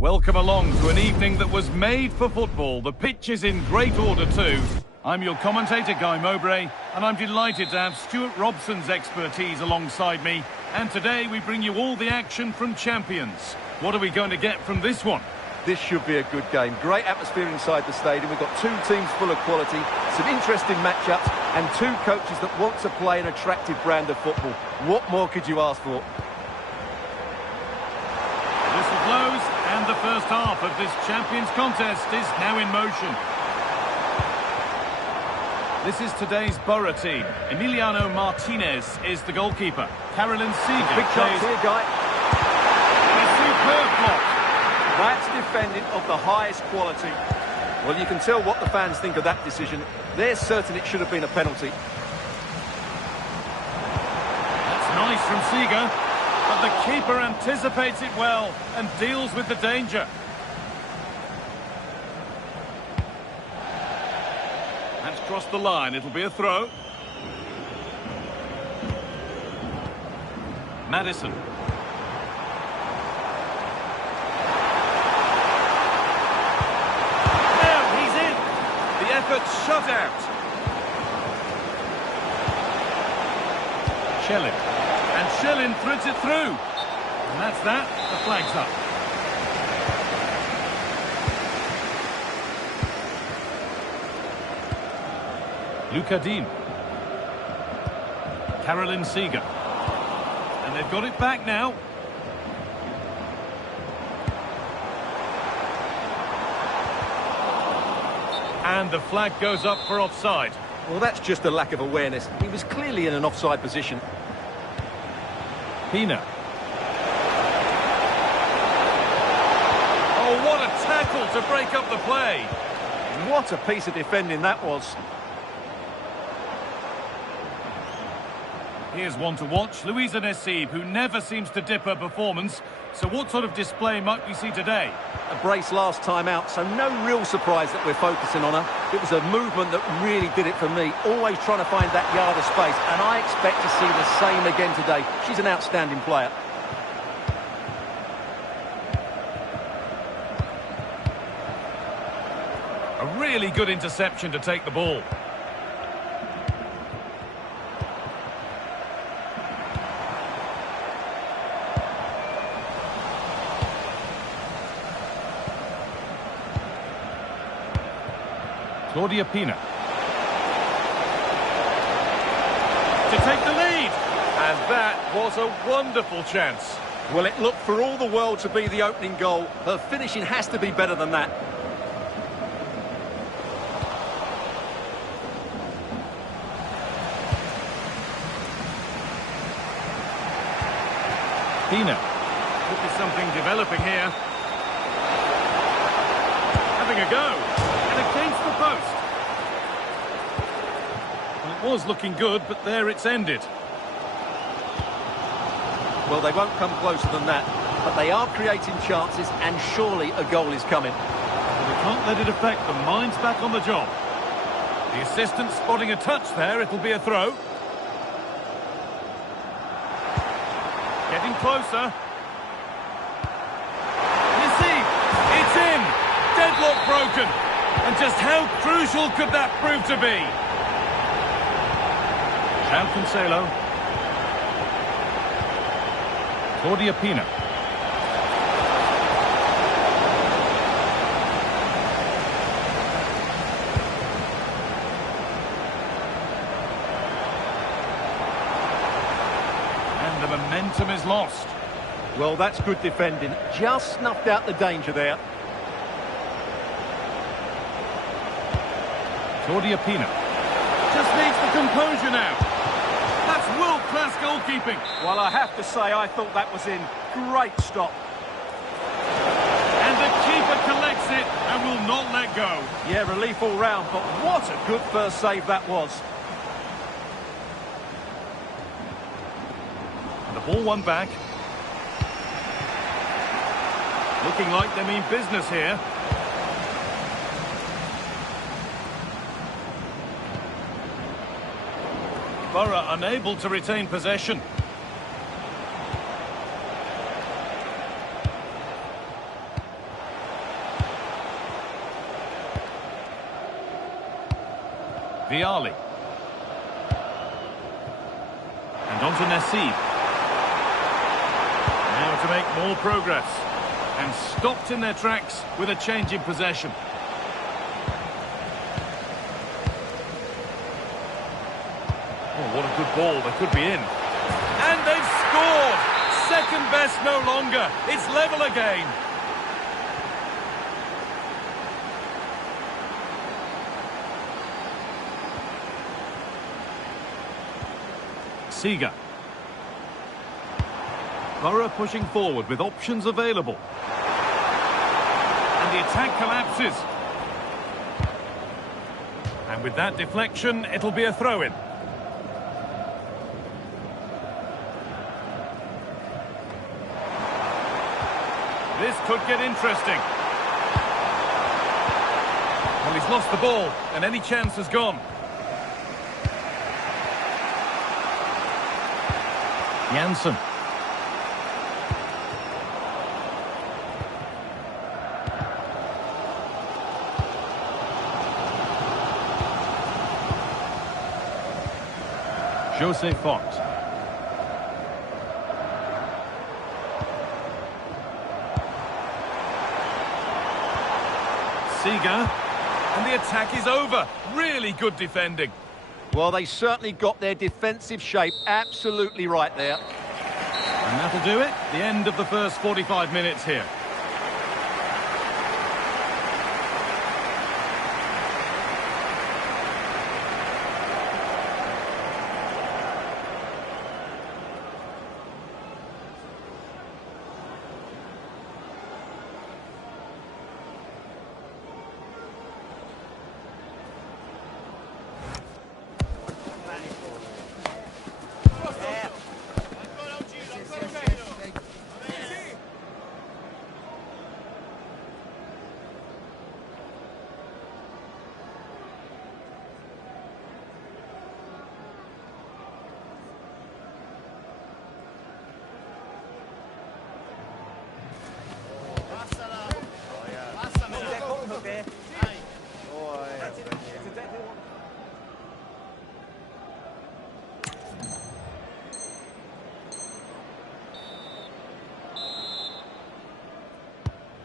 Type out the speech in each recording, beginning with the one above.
Welcome along to an evening that was made for football. The pitch is in great order too. I'm your commentator, Guy Mowbray, and I'm delighted to have Stuart Robson's expertise alongside me. And today we bring you all the action from Champions. What are we going to get from this one? This should be a good game. Great atmosphere inside the stadium. We've got two teams full of quality, some interesting matchups, and two coaches that want to play an attractive brand of football. What more could you ask for? Whistle blows, and the first half of this Champions contest is now in motion. This is today's Borough team. Emiliano Martinez is the goalkeeper. Carolyn Seeger. Big chance here, Guy. A superb block. That's defending of the highest quality. Well, you can tell what the fans think of that decision. They're certain it should have been a penalty. That's nice from Seeger, but the keeper anticipates it well and deals with the danger. That's crossed the line. It'll be a throw. Madison. Effort shut out. Shellin. And Shellin threads it through. And that's that. The flag's up. Luca Dean. Carolyn Seeger. And they've got it back now. And the flag goes up for offside. Well, that's just a lack of awareness. He was clearly in an offside position. Pina. Oh, what a tackle to break up the play. What a piece of defending that was. Here's one to watch, Louisa Nassib, who never seems to dip her performance. So what sort of display might we see today? A brace last time out, so no real surprise that we're focusing on her. It was a movement that really did it for me, always trying to find that yard of space, and I expect to see the same again today. She's an outstanding player. A really good interception to take the ball. Claudia Pina. To take the lead. And that was a wonderful chance. Well, it looked for all the world to be the opening goal. Her finishing has to be better than that. Pina. Could be something developing here. Having a go. Against the post. Well, it was looking good, but there it's ended. Well, they won't come closer than that, but they are creating chances, and surely a goal is coming. Well, they can't let it affect them. Mind's back on the job. The assistant spotting a touch there. It'll be a throw. Getting closer. You see, it's in. Deadlock broken. And just how crucial could that prove to be? João Cancelo. Claudia Pina. And the momentum is lost. Well, that's good defending. Just snuffed out the danger there. Claudia Pina. Just needs the composure now. That's world-class goalkeeping. Well, I have to say, I thought that was in. Great stop. And the keeper collects it and will not let go. Yeah, relief all round, but what a good first save that was. And the ball won back. Looking like they mean business here. Borough unable to retain possession. Viali. And on to Nassib. Now to make more progress. And stopped in their tracks with a change in possession. Oh, what a good ball. They could be in. And they've scored! Second best no longer. It's level again. Seeger. Borough pushing forward with options available. And the attack collapses. And with that deflection, it'll be a throw-in. This could get interesting. Well, he's lost the ball, and any chance has gone. Janssen. Jose Font. Seeger. And the attack is over. Really good defending. Well, they certainly got their defensive shape absolutely right there. And that'll do it. The end of the first 45 minutes here.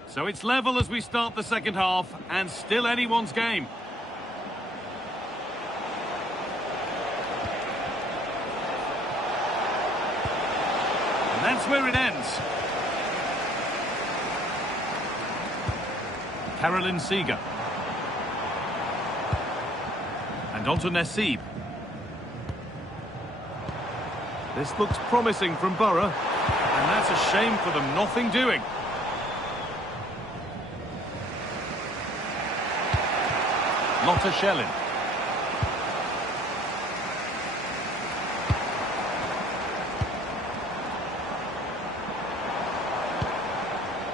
So it's level as we start the second half, and still anyone's game. And that's where it ends. Caroline Seeger. And on to Nassib. This looks promising from Borough. And that's a shame for them, nothing doing. Lotta Schellin.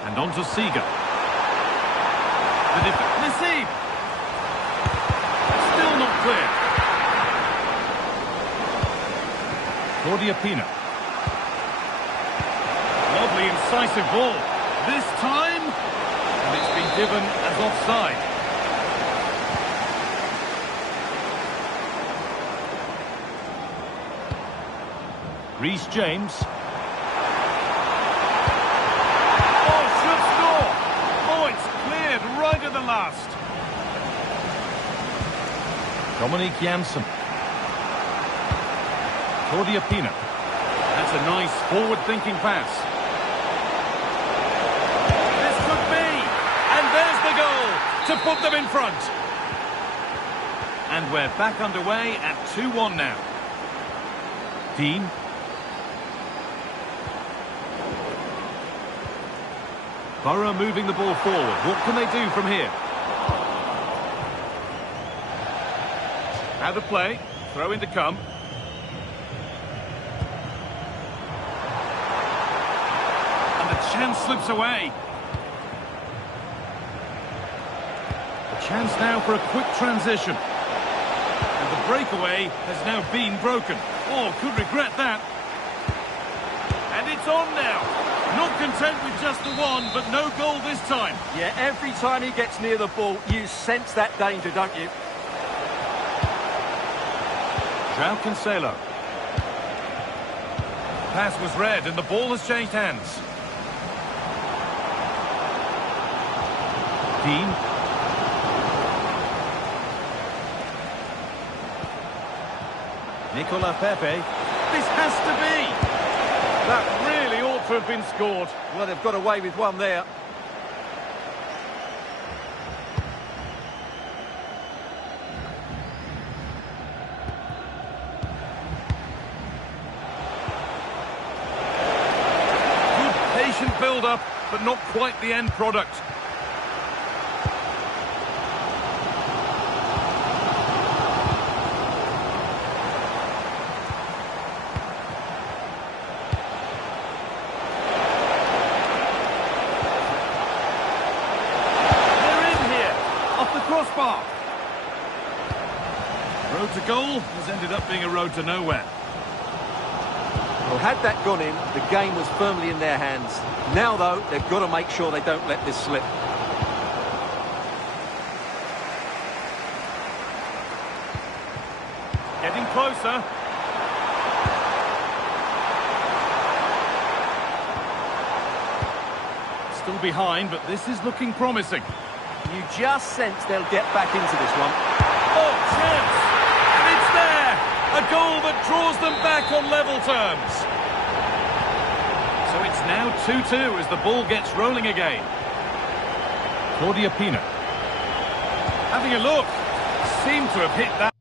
And on to Seeger. Nassib! Still not clear. Claudia Pina. Lovely, incisive ball. This time, and it's been given as offside. Reece James. Oh, should score! Oh, it's cleared right at the last. Dominique Janssen. Claudia Pina. That's a nice forward-thinking pass. This could be! And there's the goal to put them in front. And we're back underway at 2-1 now. Dean. Borough moving the ball forward. What can they do from here? Out of play. Throw in to come. And the chance slips away. A chance now for a quick transition. And the breakaway has now been broken. Oh, could regret that. And it's on now. Not content with just the one, but no goal this time. Yeah, every time he gets near the ball, you sense that danger, don't you? João Cancelo. Pass was read and the ball has changed hands. Dean. Nicola Pepe. This has to be! That really ought to have been scored. Well, they've got away with one there. Patient build-up, but not quite the end product. They're in here, off the crossbar. Road to goal has ended up being a road to nowhere. Well, had that gone in, the game was firmly in their hands. Now, though, they've got to make sure they don't let this slip. Getting closer. Still behind, but this is looking promising. You just sense they'll get back into this one. Oh, chance! And it's there! A goal that draws them back on level terms. So it's now 2-2 as the ball gets rolling again. Claudia Pina. Having a look. Seemed to have hit that.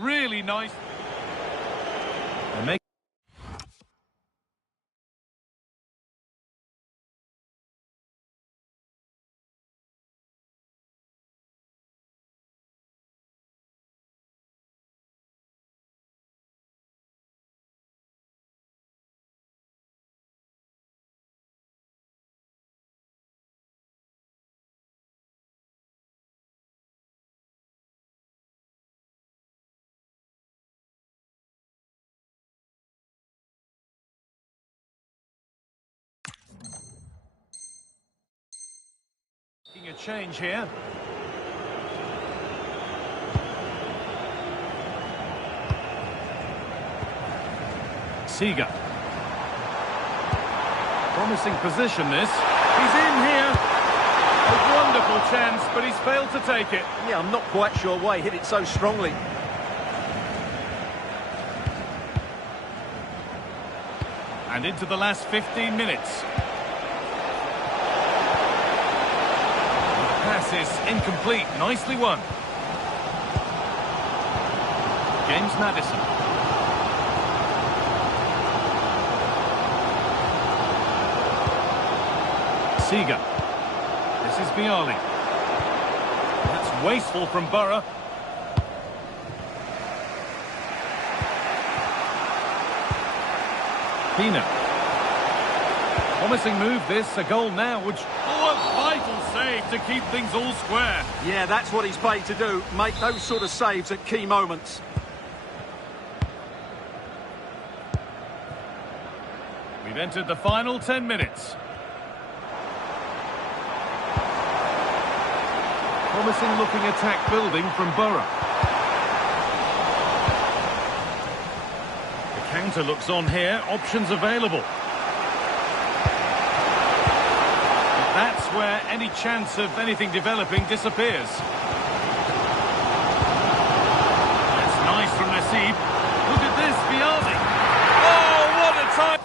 Really nice. Making a change here. Seeger. Promising position this. He's in here. A wonderful chance, but he's failed to take it. Yeah, I'm not quite sure why he hit it so strongly. And into the last 15 minutes. The pass is incomplete. Nicely won. James Maddison. Seeger. This is Viali. That's wasteful from Borough. Pina. Promising move this, a goal now, which... Oh, a vital save to keep things all square. Yeah, that's what he's paid to do, make those sort of saves at key moments. We've entered the final 10 minutes. Promising looking attack building from Borough. The counter looks on here, options available. But that's where any chance of anything developing disappears. That's nice from Nassib. Look at this, Vialdi. Oh, what a time!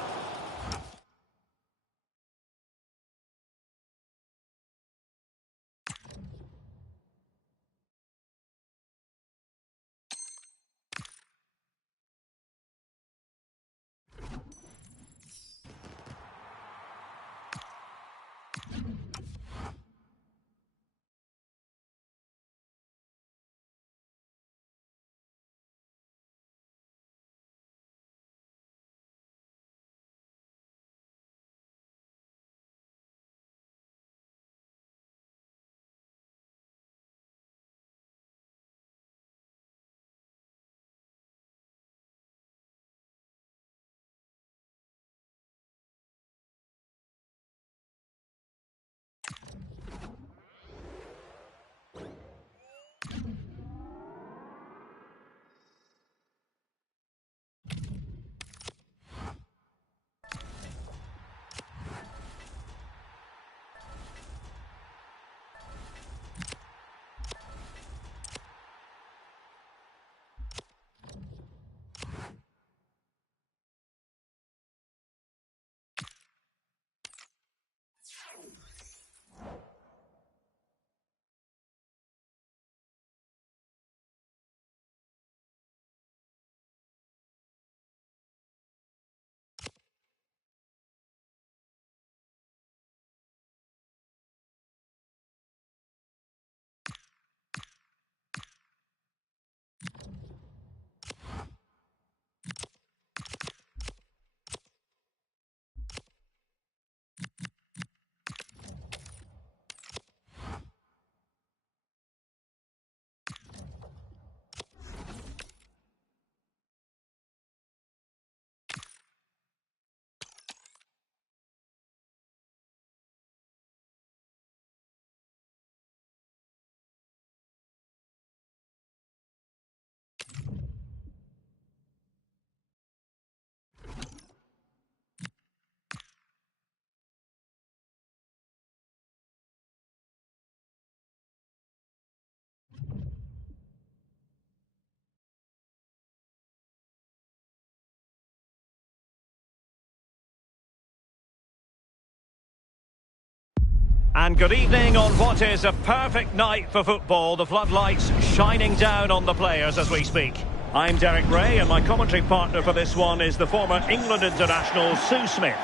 And good evening on what is a perfect night for football. The floodlights shining down on the players as we speak. I'm Derek Ray, and my commentary partner for this one is the former England international Sue Smith.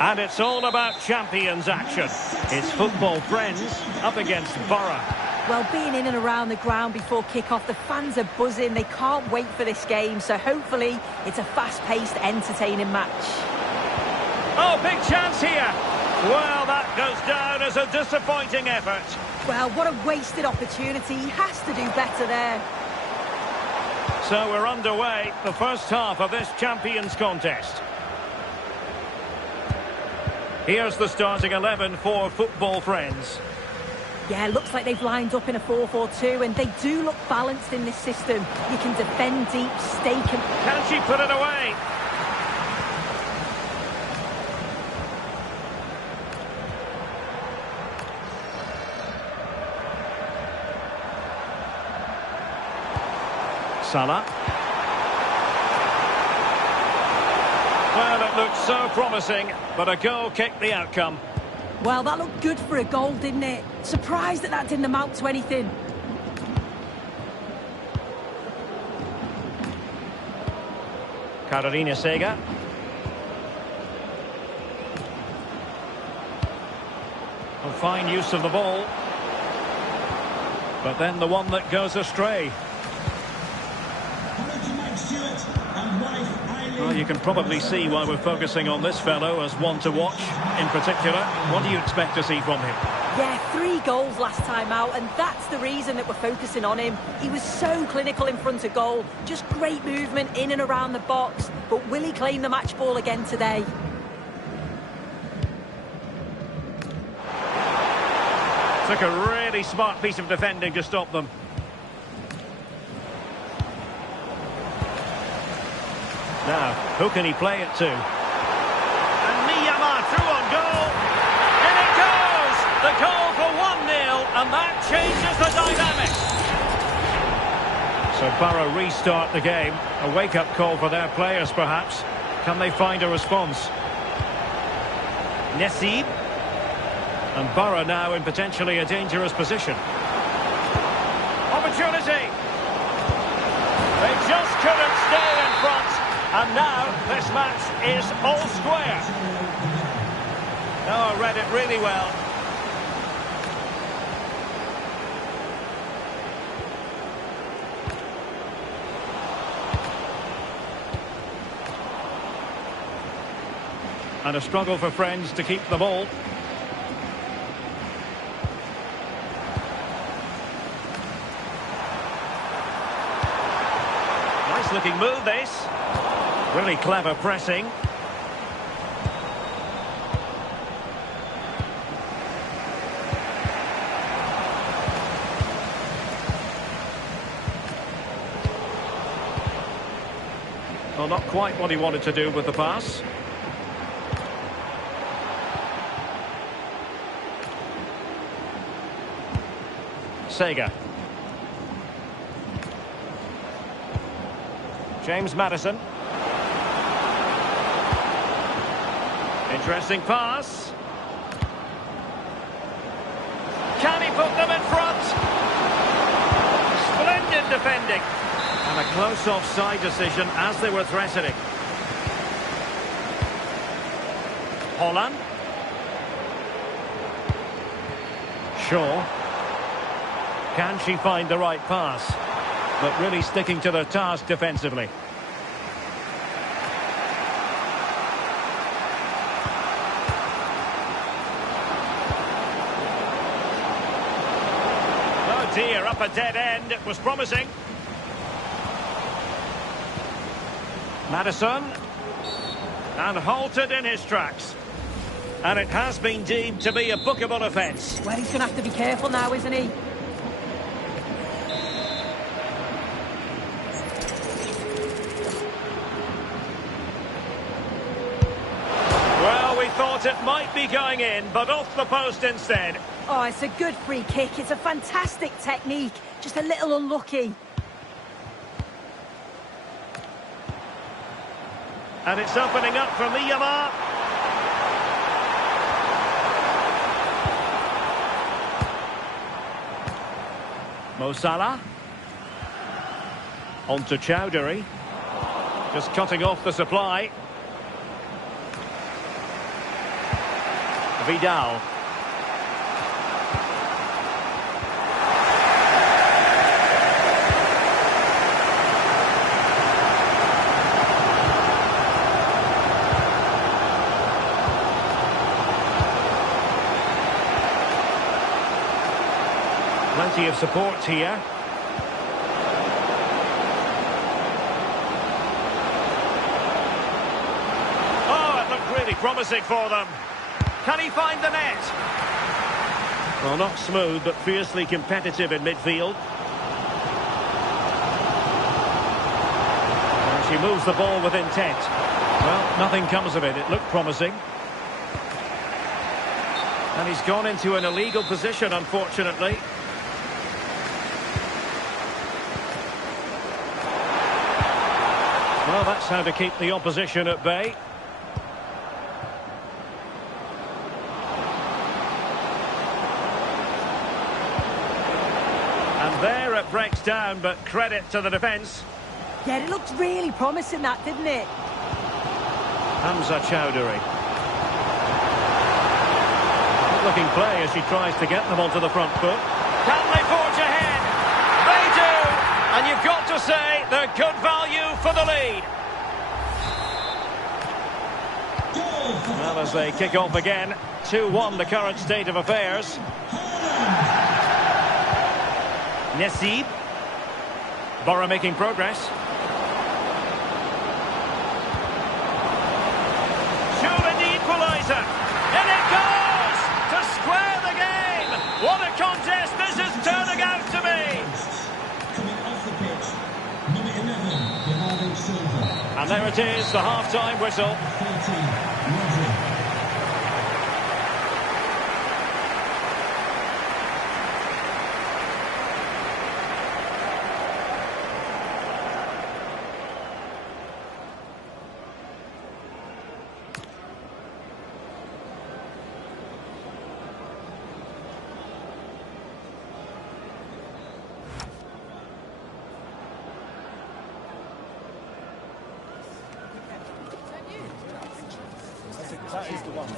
And it's all about champions action. It's football friends up against Borough. Well, being in and around the ground before kick-off, the fans are buzzing. They can't wait for this game, so hopefully it's a fast-paced, entertaining match. Oh, big chance here. Well, that goes down as a disappointing effort. Well, what a wasted opportunity. He has to do better there. So we're underway, the first half of this Champions contest. Here's the starting 11 for football friends. Yeah, looks like they've lined up in a 4-4-2, and they do look balanced in this system. You can defend deep, stay... Can she put it away? Salah. Well, it looked so promising, but a goal kicked the outcome. Well, that looked good for a goal, didn't it? Surprised that didn't amount to anything. Carolina Sega. A fine use of the ball. But then the one that goes astray. Well, you can probably see why we're focusing on this fellow as one to watch in particular. What do you expect to see from him? Yeah, 3 goals last time out, and that's the reason that we're focusing on him. He was so clinical in front of goal. Just great movement in and around the box. But will he claim the match ball again today? Took a really smart piece of defending to stop them. Now, who can he play it to? And Miyama through on goal. In it goes! The goal for 1-0, and that changes the dynamic. So Borough restart the game. A wake-up call for their players, perhaps. Can they find a response? Nassib. And Borough now in potentially a dangerous position. Opportunity! They just couldn't stay in front. And now this match is all square. Oh, I read it really well. And a struggle for friends to keep the ball. Nice looking move, this. Really clever pressing. Well, not quite what he wanted to do with the pass. Sega. James Maddison. Interesting pass. Can he put them in front? Splendid defending. And a close offside decision as they were threatening. Holland. Shaw. Can she find the right pass? But really sticking to their task defensively. Oh dear, up a dead end. It was promising. Maddison. And halted in his tracks. And it has been deemed to be a bookable offence. Well, he's going to have to be careful now, isn't he? Well, we thought it might be going in, but off the post instead. Oh, it's a good free kick. It's a fantastic technique. Just a little unlucky. And it's opening up for Miyama. Mo Salah. On to Chowdhury. Just cutting off the supply. Vidal. Plenty of support here. Oh, it looked really promising for them. Can he find the net? Well, not smooth, but fiercely competitive in midfield. And she moves the ball with intent. Well, nothing comes of it. It looked promising. And he's gone into an illegal position, unfortunately. Well, that's how to keep the opposition at bay. And there it breaks down, but credit to the defence. Yeah, it looked really promising, that, didn't it? Hamza Chowdhury. Good-looking play as she tries to get them onto the front foot. Can they forge ahead? They do! And you've got to say they're good value for the lead. Well, as they kick off again, 2-1 the current state of affairs. Nassib. Borough making progress. Showing the equaliser. And it goes to square the game. What a contest this is turning out to be. Coming off the pitch, number 11, Bernardo Silva. And there it is, the half-time whistle. 13, Rodri. That is the one.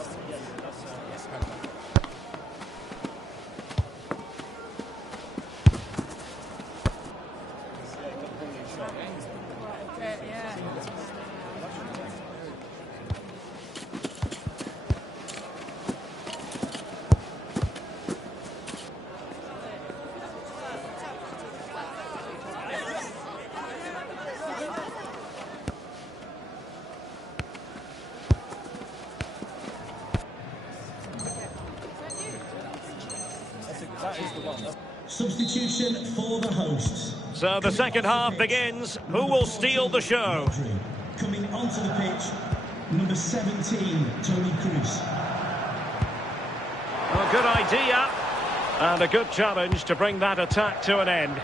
Substitution for the hosts. So the second half begins. Who will steal the show? Coming onto the pitch, number 17, Toni Kroos. A good idea and a good challenge to bring that attack to an end.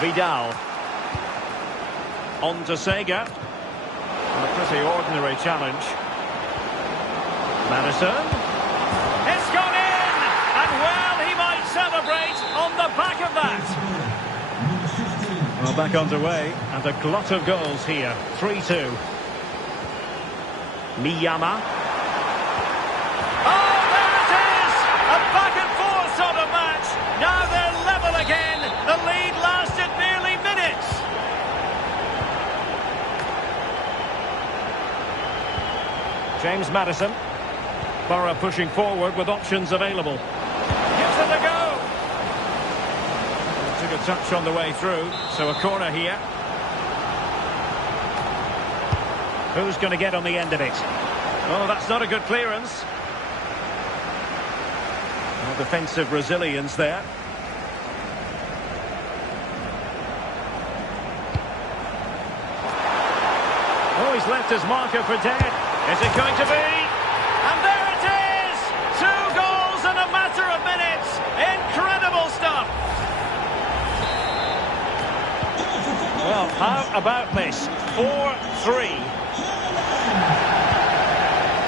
Vidal. On to Sega. A pretty ordinary challenge. Madison. It's gone in! And well, he might celebrate on the back of that. Well, back underway, and a glut of goals here. 3-2. Miyama. Oh, there it is! A back-and-forth sort of match. Now they're level again. The lead lasted nearly minutes. James Madison. Borough pushing forward with options available. Gives it a go. Took a touch on the way through, so a corner here. Who's going to get on the end of it? Oh, that's not a good clearance. Well, defensive resilience there. Oh, he's left his marker for dead. Is it going to be? And there it is! 2 goals in a matter of minutes. Incredible stuff. Well, how about this? 4-3.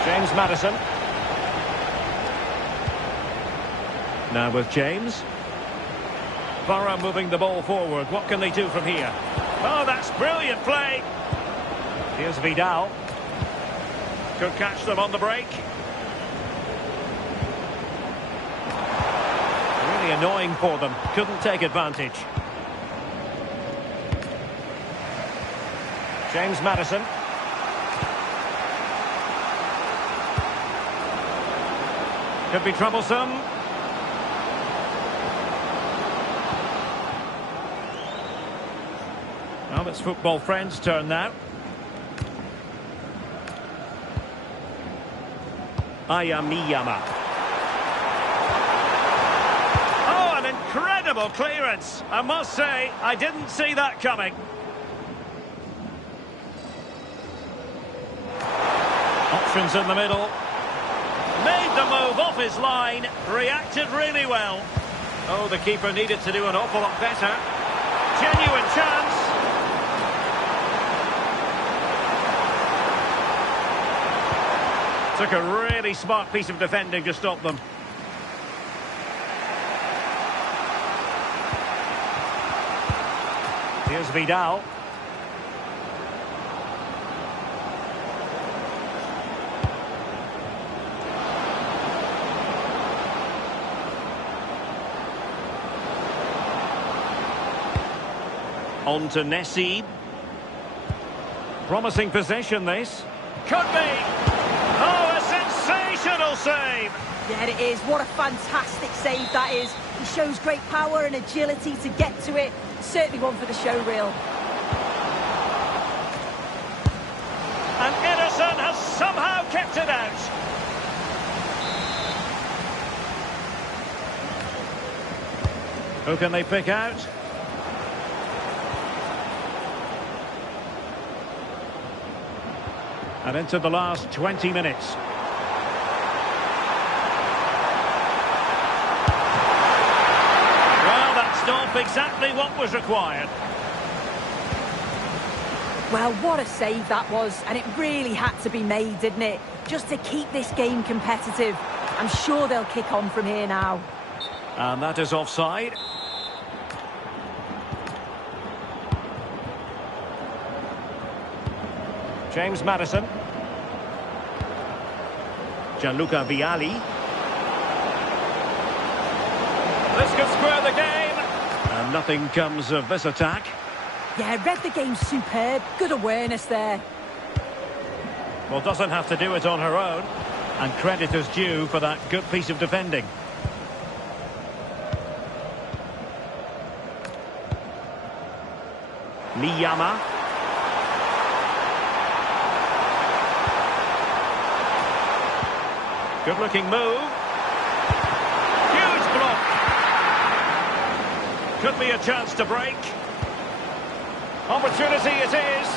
James Maddison. Now with James. Borough moving the ball forward. What can they do from here? Oh, that's brilliant play. Here's Vidal. Could catch them on the break. Really annoying for them. Couldn't take advantage. James Maddison. Could be troublesome. Well, it's football friends' turn now. Ayamiyama. Oh, an incredible clearance. I must say, I didn't see that coming. Options in the middle. Made the move off his line. Reacted really well. Oh, the keeper needed to do an awful lot better. Genuine chance. Took a really smart piece of defending to stop them. Here's Vidal. On to Nessie. Promising possession, this. Could be. Oh, a sensational save. Yeah, it is. What a fantastic save that is. He shows great power and agility to get to it. Certainly one for the show reel. And Ederson has somehow kept it out. Who can they pick out? And into the last 20 minutes. Well, that's not exactly what was required. Well, what a save that was, and it really had to be made, didn't it? Just to keep this game competitive. I'm sure they'll kick on from here now. And that is offside. James Maddison. Gianluca Vialli. This could square the game. And nothing comes of this attack. Yeah, read the game superb. Good awareness there. Well, doesn't have to do it on her own. And credit is due for that good piece of defending. Miyama. Good-looking move. Huge block. Could be a chance to break. Opportunity it is.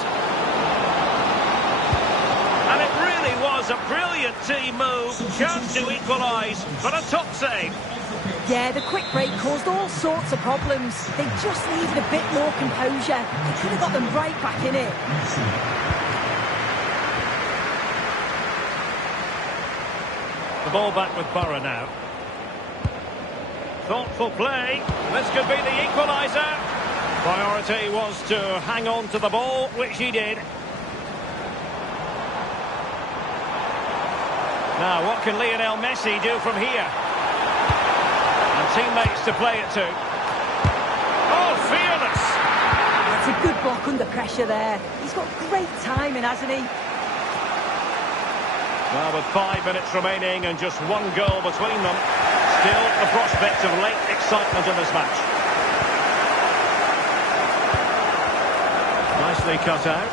And it really was a brilliant team move. Chance to equalise, but a top save. Yeah, the quick break caused all sorts of problems. They just needed a bit more composure. They could have got them right back in it. The ball back with Borough now. Thoughtful play. This could be the equaliser. Priority was to hang on to the ball, which he did. Now, what can Lionel Messi do from here? And teammates to play it to. Oh, fearless! That's a good block under pressure there. He's got great timing, hasn't he? Well, with 5 minutes remaining and just one goal between them, still the prospect of late excitement in this match. Nicely cut out.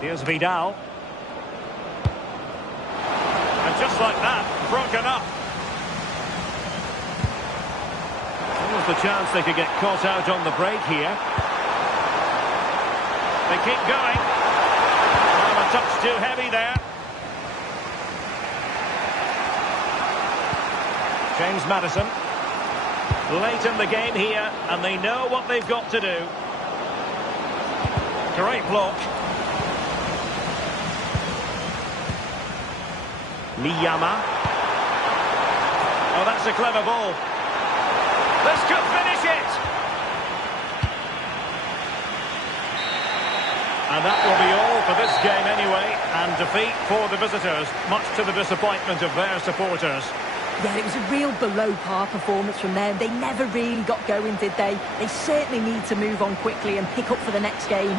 Here's Vidal. And just like that, broken up. There was the chance they could get caught out on the break here. They keep going. Oh, a touch too heavy there. James Maddison. Late in the game here, and they know what they've got to do. Great block. Liyama. Oh, that's a clever ball. This could finish it. And that will be all for this game anyway. And defeat for the visitors, much to the disappointment of their supporters. Yeah, it was a real below-par performance from them. They never really got going, did they? They certainly need to move on quickly and pick up for the next game.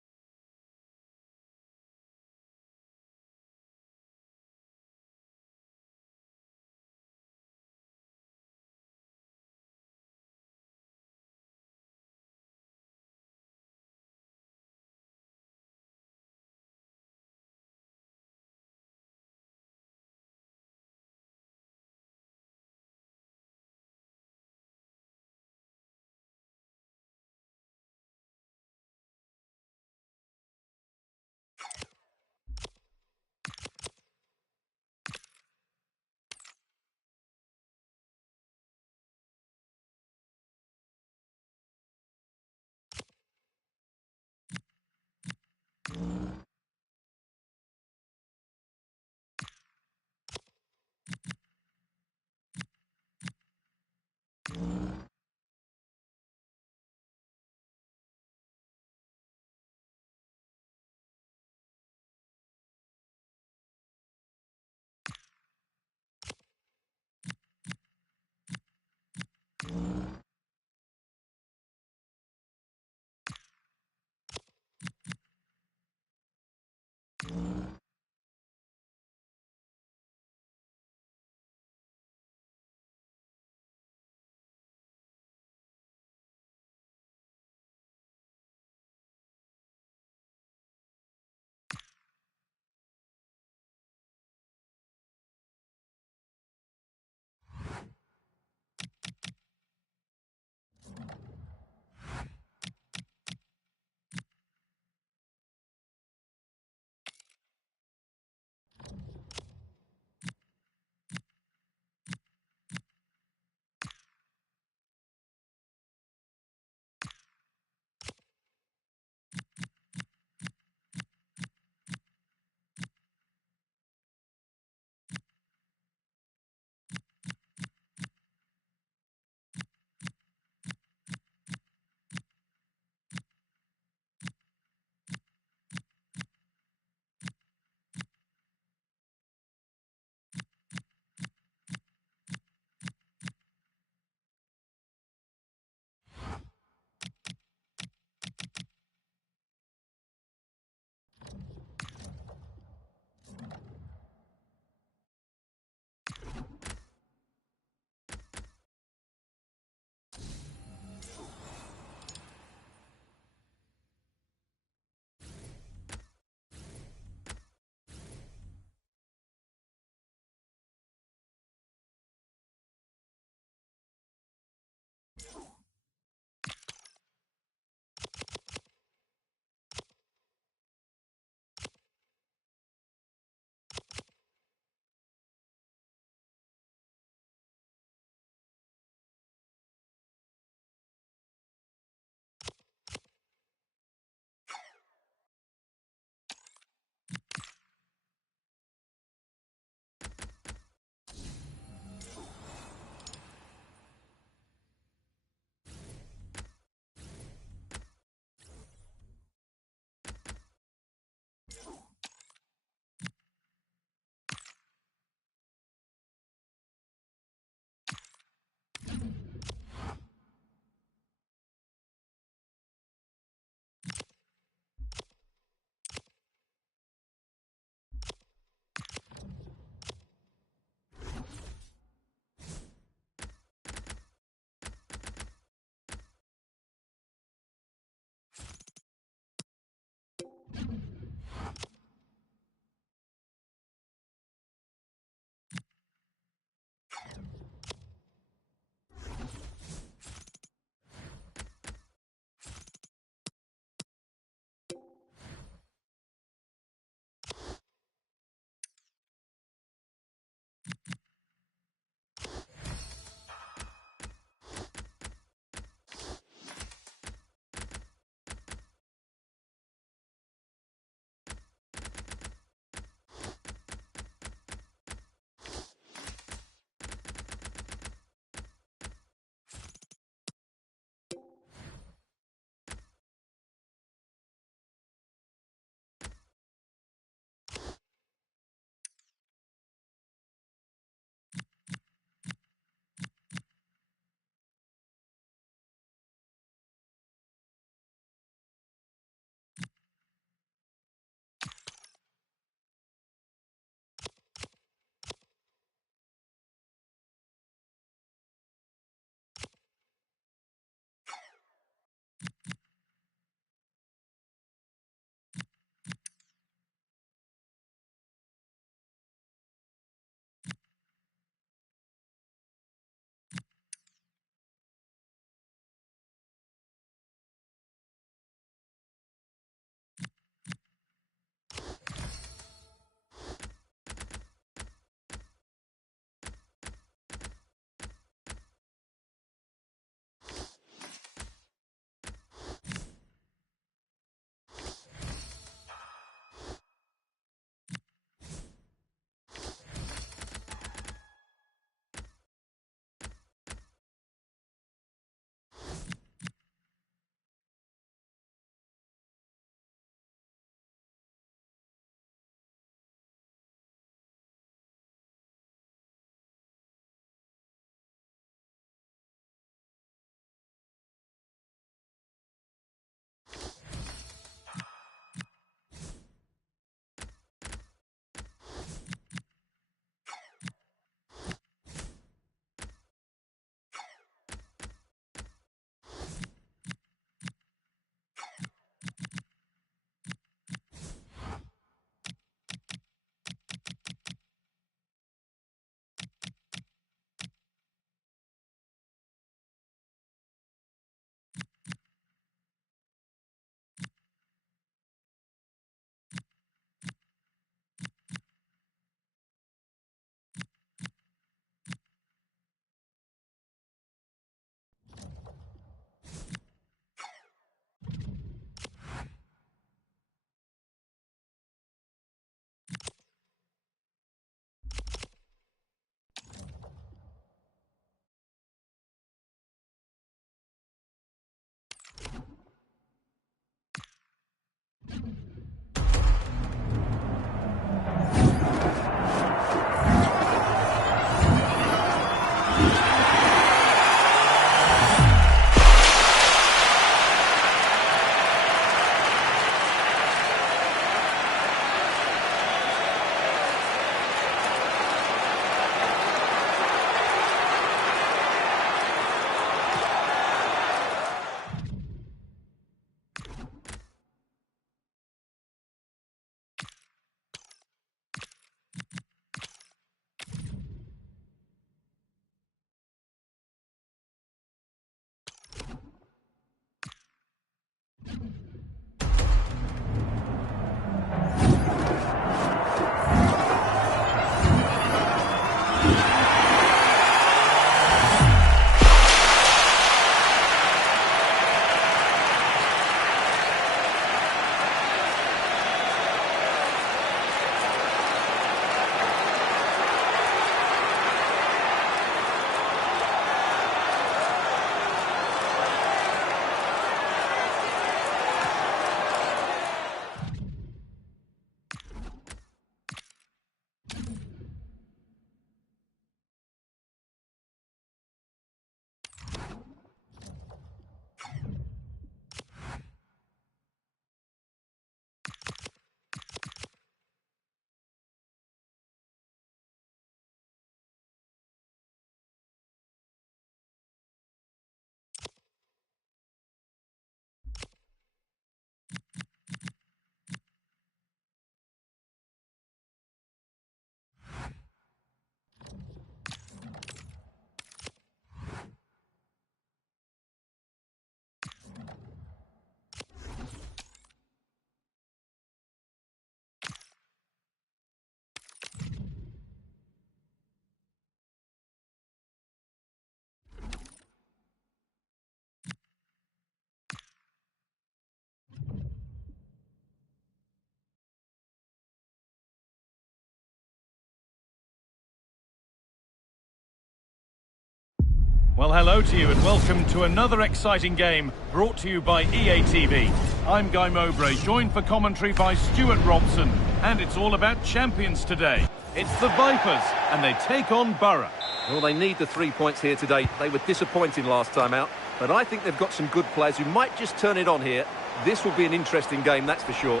Well, hello to you and welcome to another exciting game brought to you by EA TV. I'm Guy Mowbray, joined for commentary by Stuart Robson, and it's all about champions today. It's the Vipers, and they take on Borough. Well, they need the 3 points here today. They were disappointing last time out, but I think they've got some good players who might just turn it on here. This will be an interesting game, that's for sure.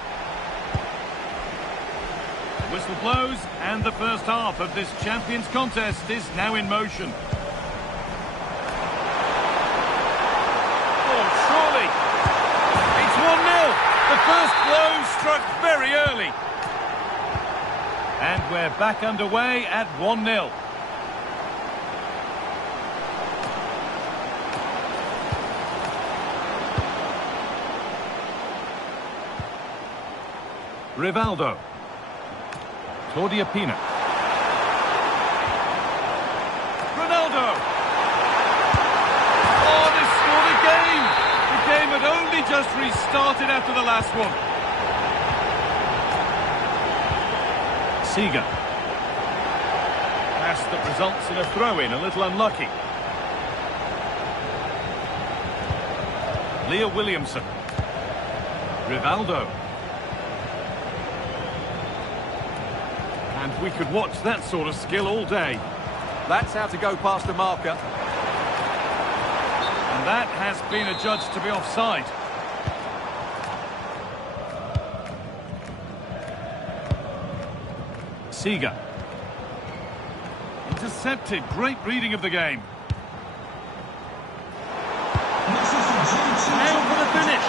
Whistle blows, and the first half of this champions contest is now in motion. Surely. It's 1-0. The first blow struck very early. And we're back underway at 1-0. Rivaldo. Claudia Pina. Ronaldo. The game had only just restarted after the last one. Seeger. Pass that results in a throw-in, a little unlucky. Leah Williamson. Rivaldo. And we could watch that sort of skill all day. That's how to go past the marker. And that has been adjudged to be offside. Seeger. Intercepted. Great reading of the game. Now for the finish.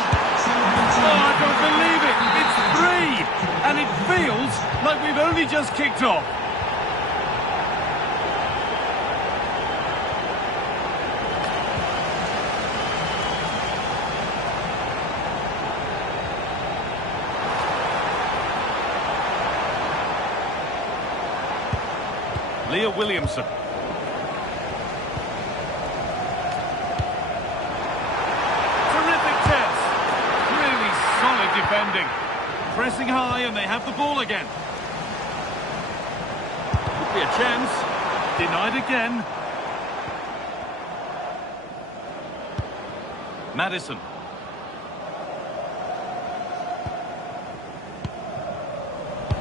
Oh, I don't believe it. It's 3. And it feels like we've only just kicked off. Leah Williamson. Terrific test. Really solid defending. Pressing high and they have the ball again. Could be a chance. Denied again. Madison.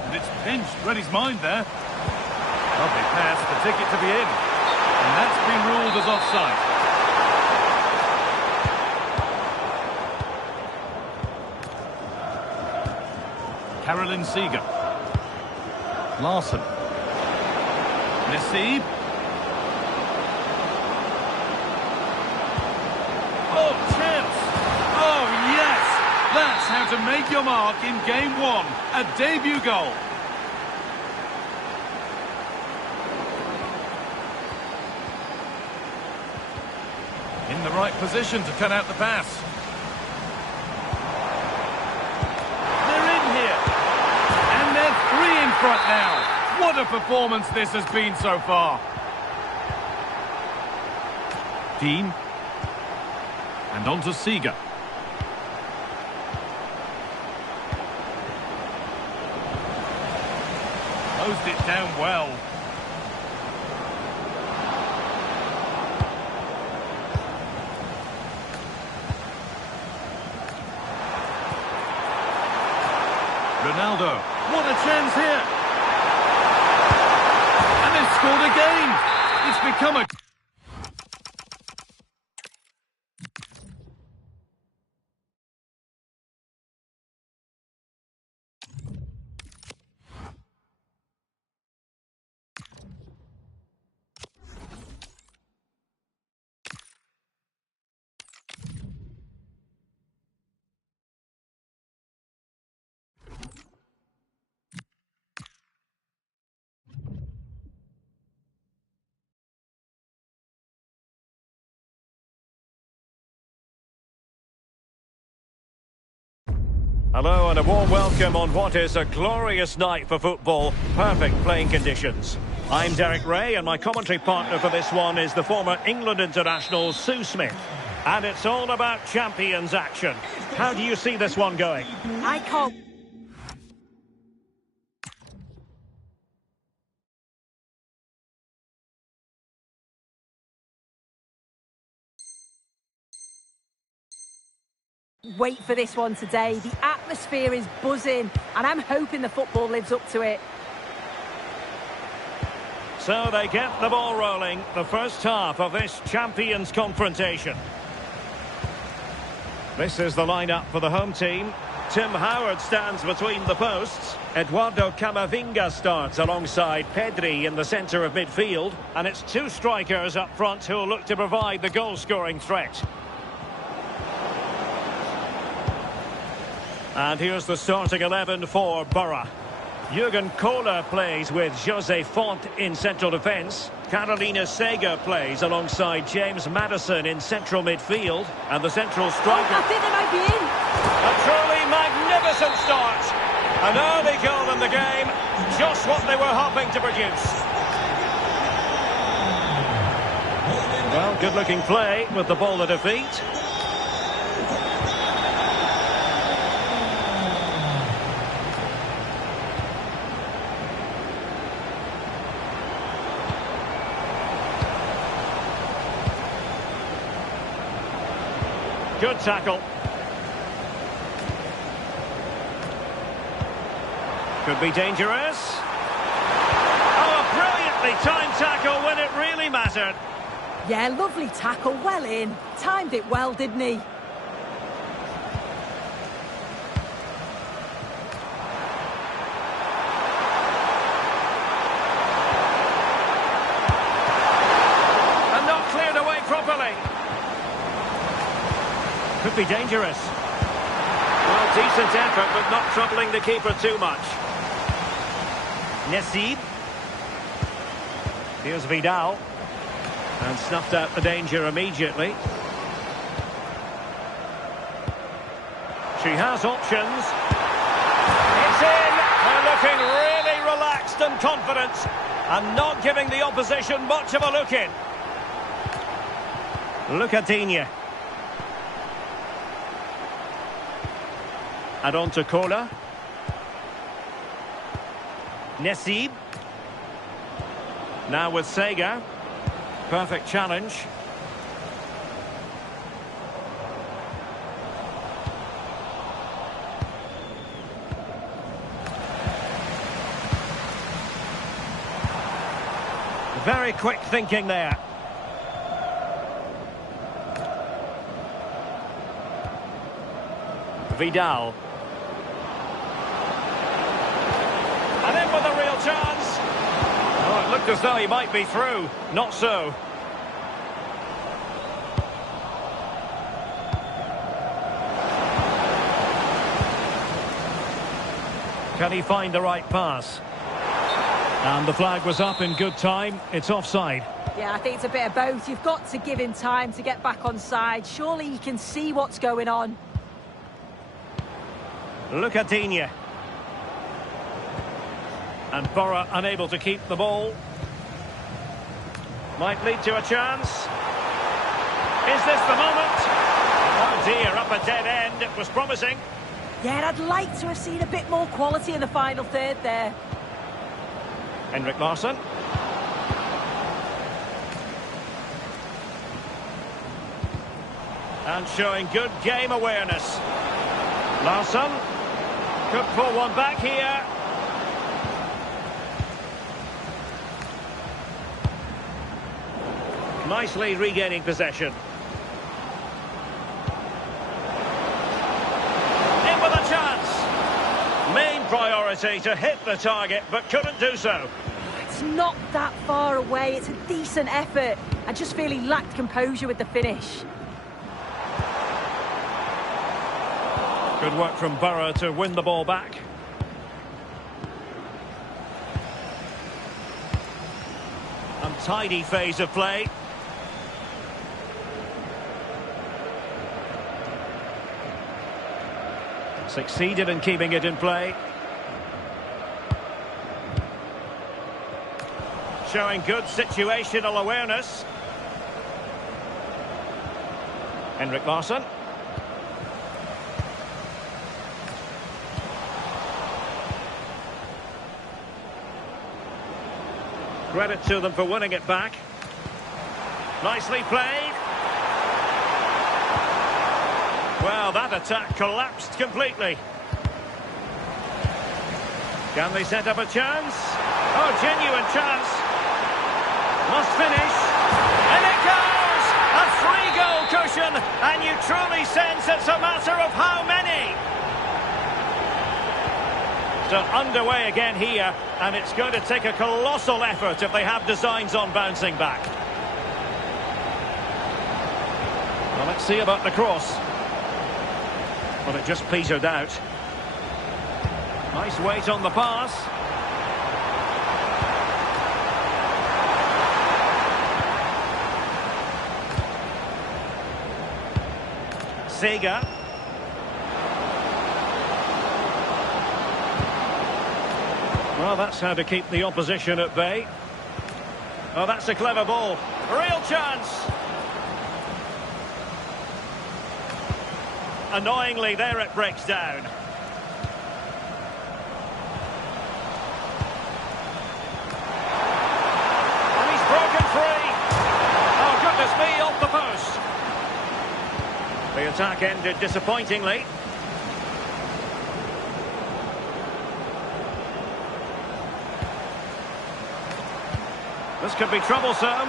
And it's pinched. Read his mind there. Lovely pass, the ticket to be in. And that's been ruled as offside. Caroline Seeger. Larson. Nassib. Oh, chance! Oh, yes! That's how to make your mark in game 1. A debut goal. In the right position to cut out the pass. They're in here. And they're 3 in front now. What a performance this has been so far. Dean. And on to Seeger. Closed it down well. Ronaldo, what a chance here! And they've scored again! It's become a... Hello and a warm welcome on what is a glorious night for football. Perfect playing conditions. I'm Derek Ray and my commentary partner for this one is the former England international Sue Smith. And it's all about champions action. How do you see this one going? I can't... wait for this one today. The atmosphere is buzzing, and I'm hoping the football lives up to it. So they get the ball rolling, the first half of this Champions confrontation. This is the lineup for the home team. Tim Howard stands between the posts. Eduardo Camavinga starts alongside Pedri in the centre of midfield. And it's two strikers up front who will look to provide the goal-scoring threat. And here's the starting 11 for Borough. Jurgen Kohler plays with Jose Font in central defence. Carolina Sega plays alongside James Maddison in central midfield. And the central striker... I think they might be in. A truly magnificent start. An early goal in the game. Just what they were hoping to produce. Well, good-looking play with the ball at defeat. Good tackle. Could be dangerous. Oh, a brilliantly timed tackle when it really mattered. Yeah, lovely tackle, well in. Timed it well, didn't he? And not cleared away properly. Could be dangerous. Well, decent effort, but not troubling the keeper too much. Nassib. Here's Vidal. And snuffed out the danger immediately. She has options. It's in! They're looking really relaxed and confident. And not giving the opposition much of a look in. Look at Digne. And on to Kohler. Nassib. Now with Sega. Perfect challenge. Very quick thinking there. Vidal. And in with a real chance. Oh, it looked as though he might be through. Not so. Can he find the right pass? And the flag was up in good time. It's offside. Yeah, I think it's a bit of both. You've got to give him time to get back on side. Surely he can see what's going on. Look at Digne. And Borough unable to keep the ball. Might lead to a chance. Is this the moment? Oh dear, up a dead end. It was promising. Yeah, and I'd like to have seen a bit more quality in the final third there. Henrik Larsson. And showing good game awareness. Larsson could pull one back here. Nicely regaining possession. In with a chance. Main priority to hit the target, but couldn't do so. It's not that far away. It's a decent effort. I just feel he lacked composure with the finish. Good work from Borough to win the ball back. Untidy phase of play. Succeeded in keeping it in play. Showing good situational awareness. Henrik Larsson. Credit to them for winning it back. Nicely played. Well, that attack collapsed completely. Can they set up a chance? Oh, genuine chance. Must finish. And it goes! A 3-goal cushion, and you truly sense it's a matter of how many. So underway again here, and it's going to take a colossal effort if they have designs on bouncing back. Well, let's see about the cross. But it just petered out. Nice weight on the pass. Sega. Well, that's how to keep the opposition at bay. Oh, that's a clever ball. Real chance. Annoyingly, there it breaks down. And he's broken free. Oh, goodness me, off the post. The attack ended disappointingly. This could be troublesome.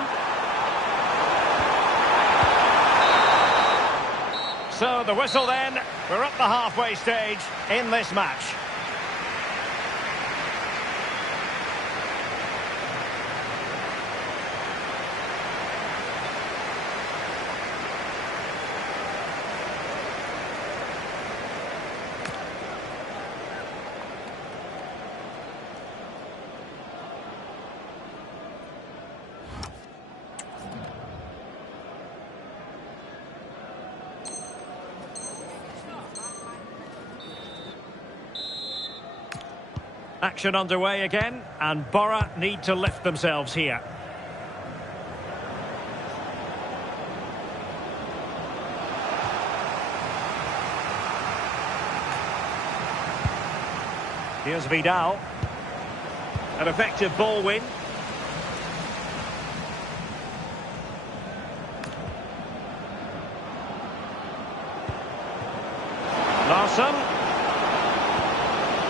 So the whistle then. We're at the halfway stage in this match. Action underway again, and Borough need to lift themselves here. Here's Vidal. An effective ball win. Larsson.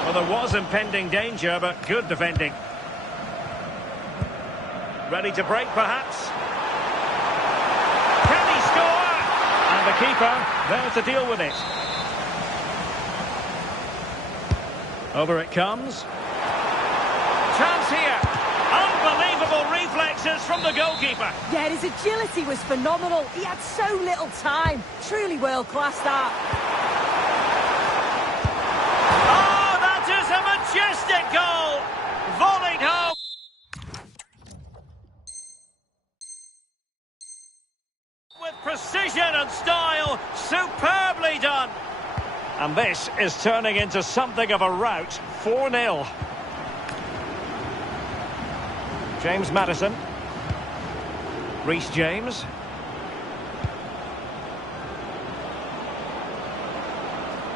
Well, there was impending danger, but good defending. Ready to break, perhaps. Can he score? And the keeper there to deal with it. Over it comes. Chance here. Unbelievable reflexes from the goalkeeper. Yeah, his agility was phenomenal. He had so little time. Truly world-class that. A majestic goal, volleyed home. With precision and style, superbly done. And this is turning into something of a rout, 4-0. James Maddison. Reece James.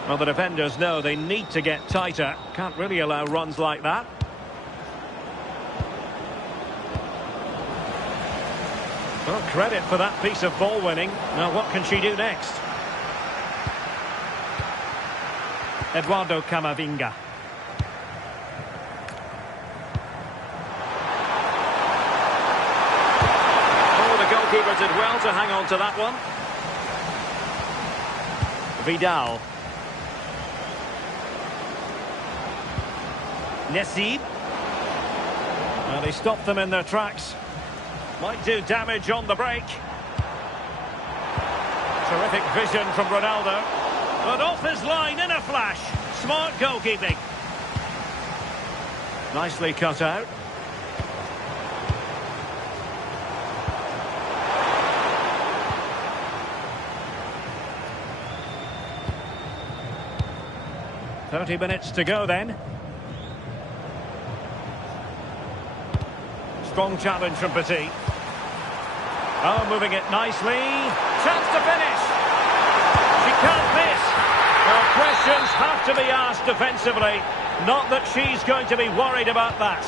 Well, the defenders know they need to get tighter. Can't really allow runs like that. Well, credit for that piece of ball winning. Now, what can she do next? Eduardo Camavinga. Oh, the goalkeeper did well to hang on to that one. Vidal. Nesib. Well, they stopped them in their tracks. Might do damage on the break. Terrific vision from Ronaldo. But off his line in a flash. Smart goalkeeping. Nicely cut out. "30 minutes to go then. Strong challenge from Petit. Oh, moving it nicely. Chance to finish. She can't miss. Well, questions have to be asked defensively. Not that she's going to be worried about that.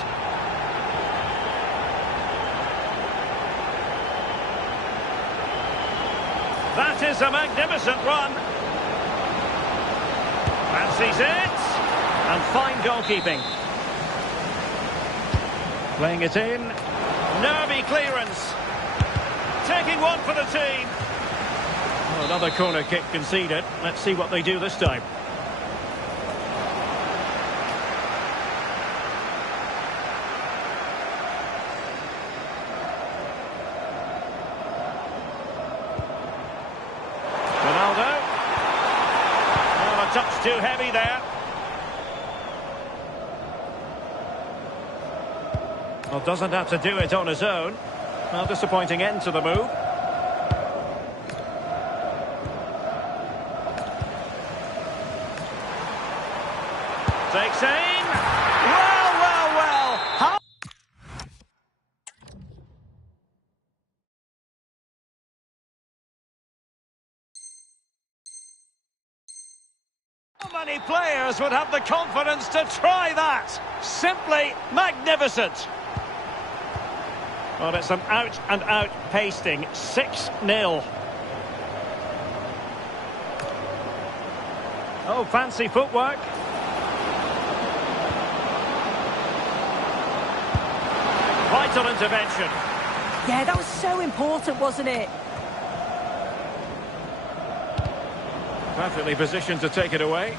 That is a magnificent run. Fancies it. And fine goalkeeping. Playing it in. Nervy clearance. Taking one for the team. Well, another corner kick conceded. Let's see what they do this time. Ronaldo. Oh, a touch too heavy there. Well, doesn't have to do it on his own. Well, disappointing end to the move. Takes aim. Well, well, well. How many players would have the confidence to try that? Simply magnificent. Well, it's an out-and-out pasting. 6-0. Oh, fancy footwork. Vital intervention. Yeah, that was so important, wasn't it? Perfectly positioned to take it away.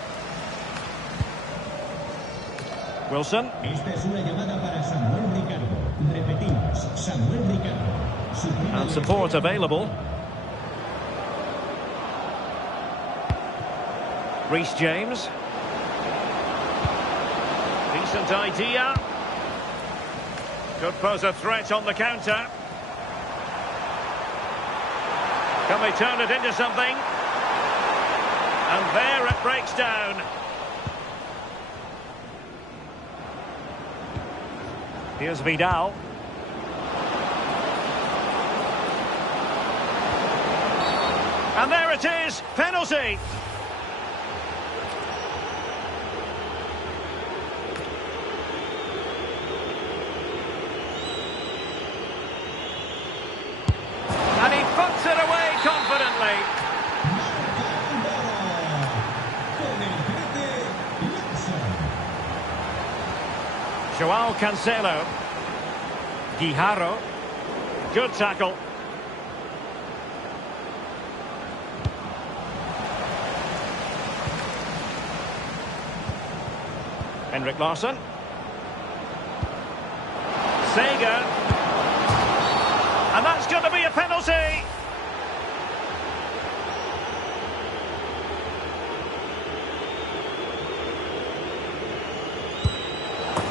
Wilson. Esta es una llamada para Samuel Ricardo. Repetimos, Samuel Ricardo. And support available. Reece James. Decent idea. Could pose a threat on the counter. Can they turn it into something? And there it breaks down. Here's Vidal. And there it is, penalty. And he puts it away confidently. Joao Cancelo. Guijarro. Good tackle. Henrik Larsson. Sega. And that's going to be a penalty.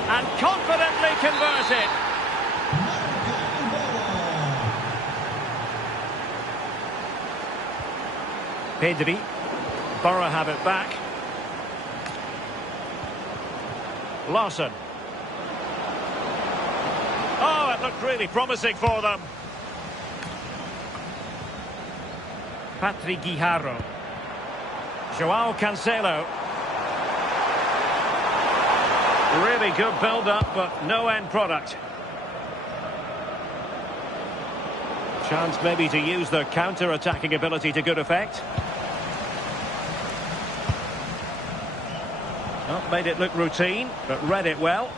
And confidently converted. Pedri. Borough have it back. Larsson. Oh, it looked really promising for them. Patrick Guijarro. Joao Cancelo. Really good build-up, but no end product. Chance maybe to use their counter-attacking ability to good effect. Not made it look routine, but read it well.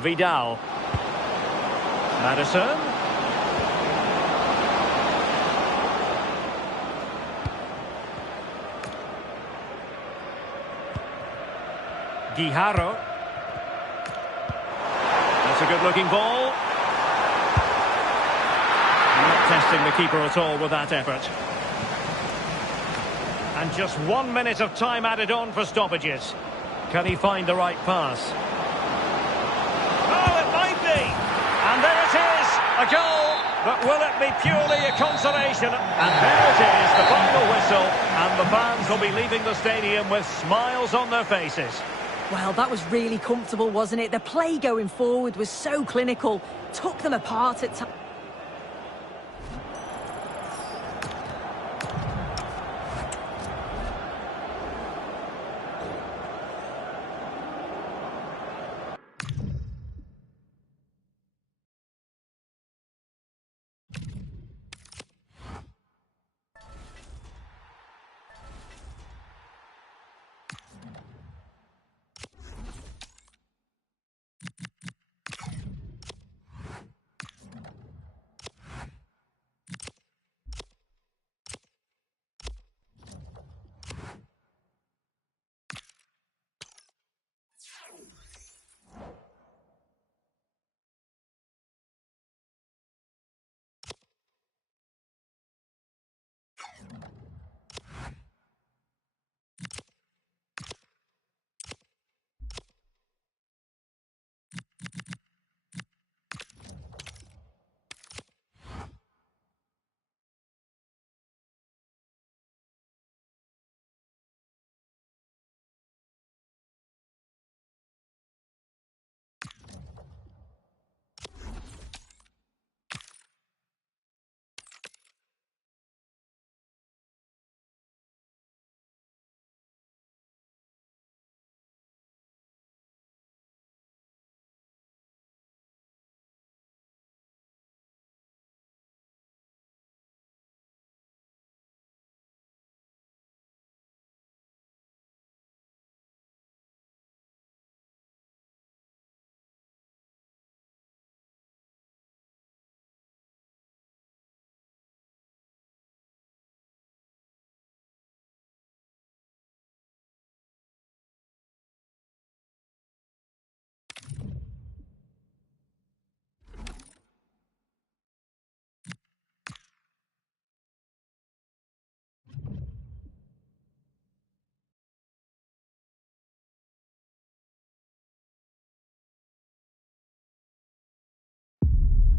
Vidal. Maddison. Guijarro. That's a good-looking ball. Not testing the keeper at all with that effort. And just 1 minute of time added on for stoppages. Can he find the right pass? Oh, it might be! And there it is! A goal! But will it be purely a consolation? And there it is, the final whistle. And the fans will be leaving the stadium with smiles on their faces. Well, that was really comfortable, wasn't it? The play going forward was so clinical. Took them apart at times.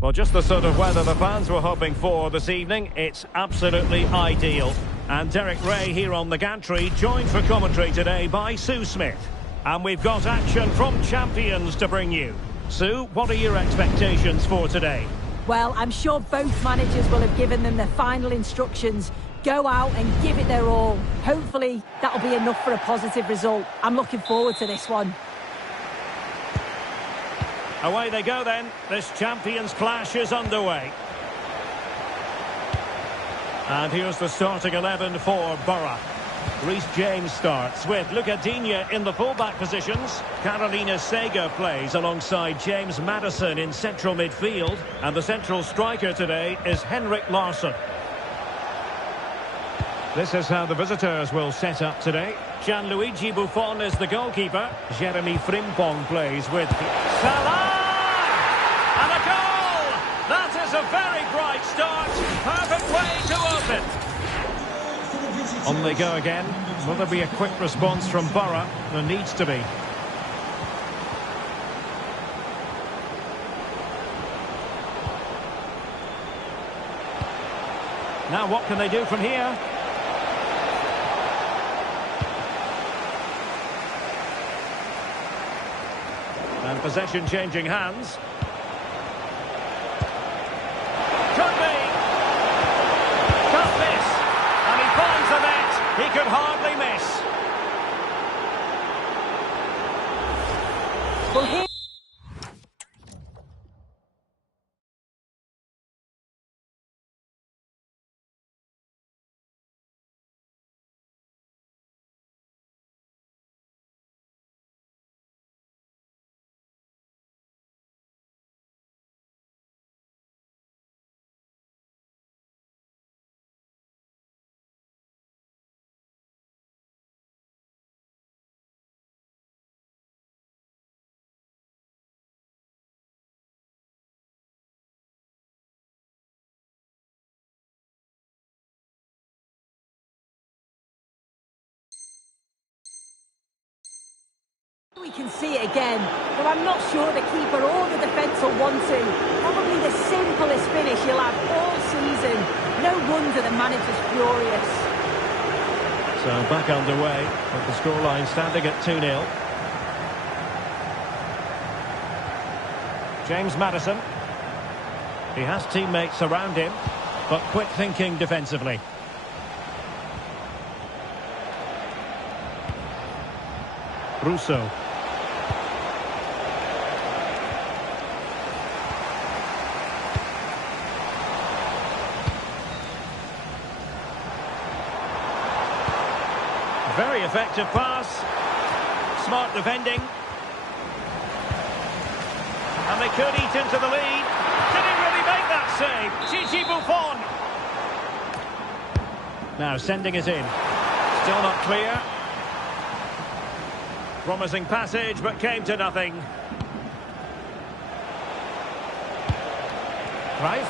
Well, just the sort of weather the fans were hoping for this evening. It's absolutely ideal. And Derek Ray here on the gantry, joined for commentary today by Sue Smith. And we've got action from Champions to bring you. Sue, what are your expectations for today? Well, I'm sure both managers will have given them their final instructions. Go out and give it their all. Hopefully, that'll be enough for a positive result. I'm looking forward to this one. Away they go then. This Champions clash is underway. And here's the starting 11 for Borough. Reece James starts with Luca Digne in the fullback positions. Carolina Sega plays alongside James Maddison in central midfield. And the central striker today is Henrik Larsson. This is how the visitors will set up today. Gianluigi Buffon is the goalkeeper. Jeremy Frimpong plays with Salah! And a goal! That is a very bright start. Perfect way to open. On they go again. Will there be a quick response from Borough? There needs to be. Now what can they do from here? And possession changing hands. Could be. Can't miss. And he finds the net. He could hardly miss. Well, here... We can see it again, but I'm not sure the keeper or the defence will want to. Probably the simplest finish you'll have all season. No wonder the manager's furious. So back underway with the scoreline standing at 2-0. James Maddison. He has teammates around him, but quick thinking defensively. Russo. Very effective pass. Smart defending. And they could eat into the lead. Did he really make that save? Gigi Buffon. Now sending it in. Still not clear. Promising passage, but came to nothing. Right.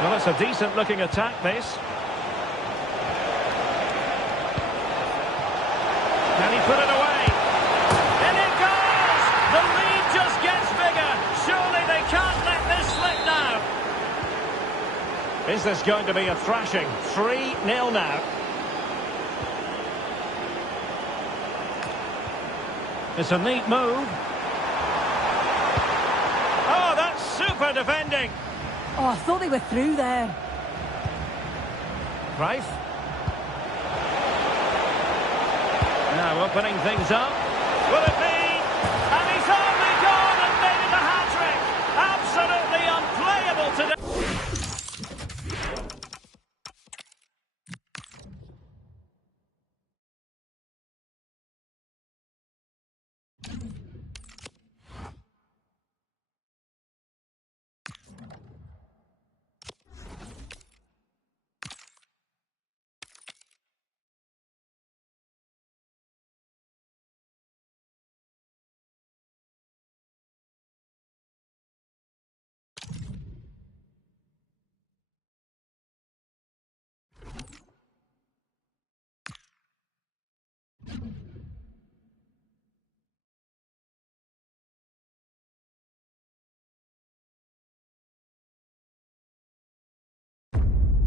Well, it's a decent-looking attack, this. Can he put it away? And it goes! The lead just gets bigger. Surely they can't let this slip now. Is this going to be a thrashing? 3-0 now. It's a neat move. Oh, that's super defending. Oh, I thought they were through there. Right. Now opening things up. Will it be? And he's only gone and made it a hat-trick. Absolutely unplayable today.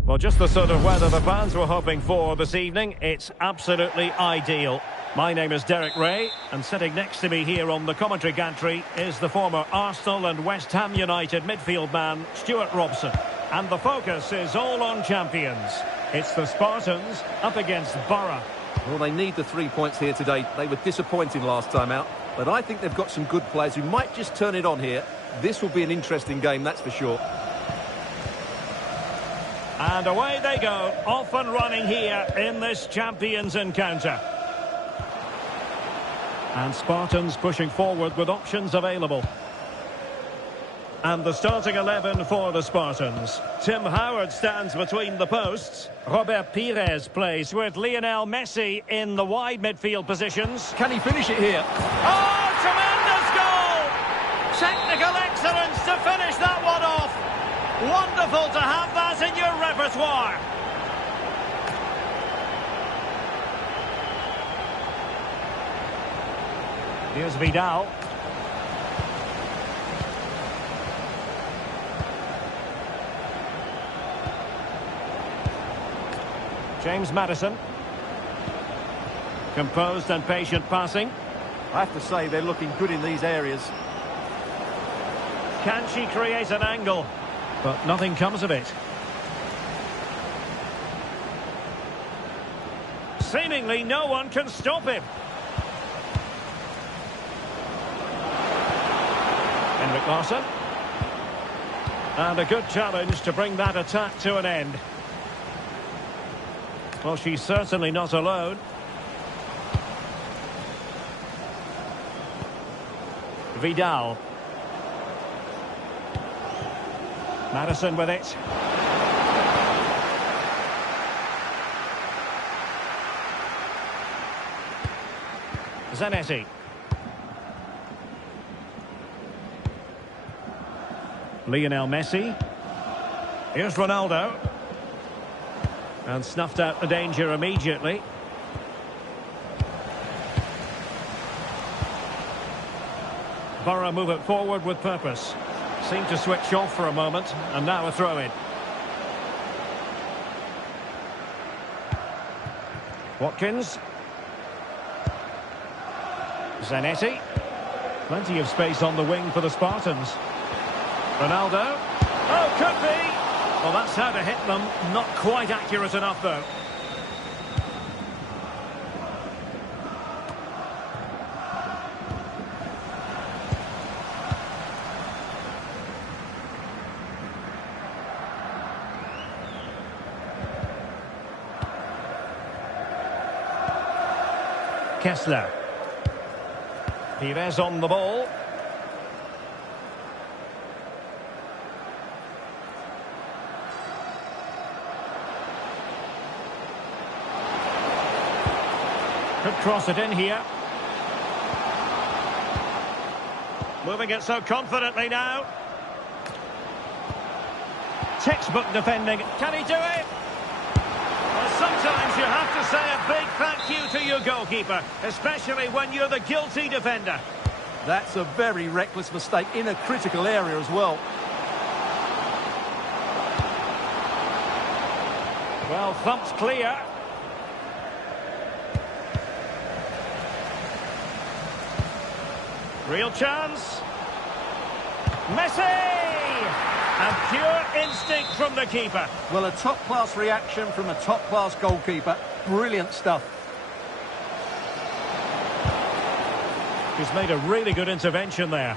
Well, just the sort of weather the fans were hoping for this evening. It's absolutely ideal. My name is Derek Ray, and sitting next to me here on the commentary gantry is the former Arsenal and West Ham United midfield man, Stuart Robson. And the focus is all on champions. It's the Spartans up against Borough. Well, they need the 3 points here today. They were disappointing last time out, but I think they've got some good players who might just turn it on here. This will be an interesting game, that's for sure. And away they go, off and running here in this champions encounter. And Spartans pushing forward with options available. And the starting 11 for the Spartans. Tim Howard stands between the posts. Robert Pires plays with Lionel Messi in the wide midfield positions. Can he finish it here? Oh, tremendous goal! Technical excellence to finish that one off. Wonderful to have that in your repertoire. Here's Vidal. James Maddison. Composed and patient passing. I have to say they're looking good in these areas. Can she create an angle? But nothing comes of it. Seemingly no one can stop him. Henrik Larsson. And a good challenge to bring that attack to an end. Well, she's certainly not alone. Vidal. Maddison with it. Zanetti. Lionel Messi. Here's Ronaldo. And snuffed out the danger immediately. Borough move it forward with purpose. Seemed to switch off for a moment, and now a throw-in. Watkins. Zanetti. Plenty of space on the wing for the Spartans. Ronaldo. Oh, could be! Well, that's how to hit them. Not quite accurate enough, though. Kessler. Pires on the ball. Could cross it in here. Moving it so confidently now. Textbook defending. Can he do it? Well, sometimes you have to say a big thank you to your goalkeeper, especially when you're the guilty defender. That's a very reckless mistake in a critical area as well. Well, thumped clear. Real chance. Messi! And pure instinct from the keeper. Well, a top-class reaction from a top-class goalkeeper. Brilliant stuff. He's made a really good intervention there.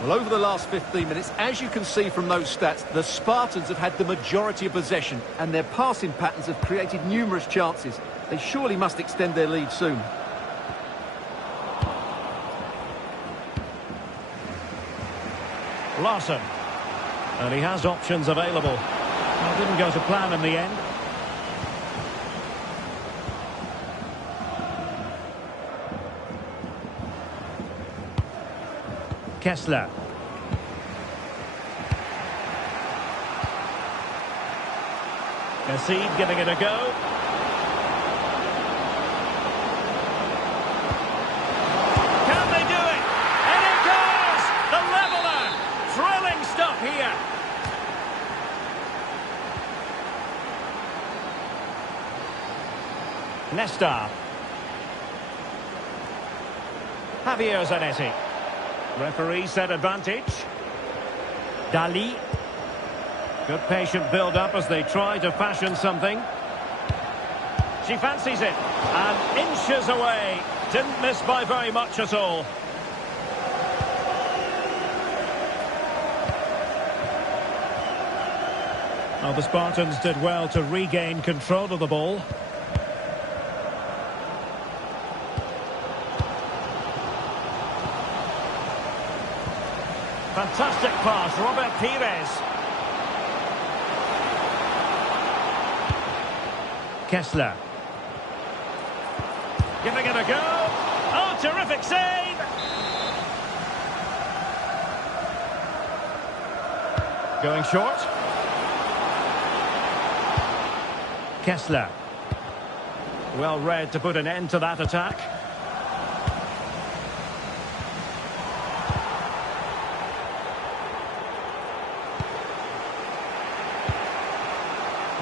Well, over the last 15 minutes, as you can see from those stats, the Spartans have had the majority of possession, and their passing patterns have created numerous chances. They surely must extend their lead soon. Larsson. And he has options available. Well, didn't go to plan in the end. Kessler. Messi giving it a go. Nesta. Javier Zanetti. Referee set advantage. Dali. Good patient build-up as they try to fashion something. She fancies it. And inches away. Didn't miss by very much at all. Well, the Spartans did well to regain control of the ball. Fantastic pass, Robert Pires. Kessler. Giving it a go. Oh, terrific save! Going short. Kessler. Well read to put an end to that attack.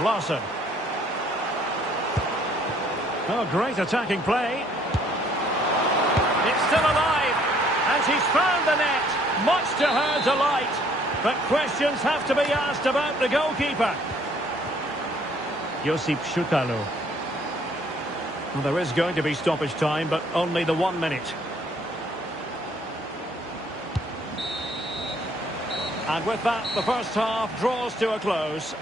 Larson. Oh, great attacking play. It's still alive. And she's found the net. Much to her delight. But questions have to be asked about the goalkeeper. Josip Šutalo. Well, there is going to be stoppage time, but only the 1 minute. And with that, the first half draws to a close.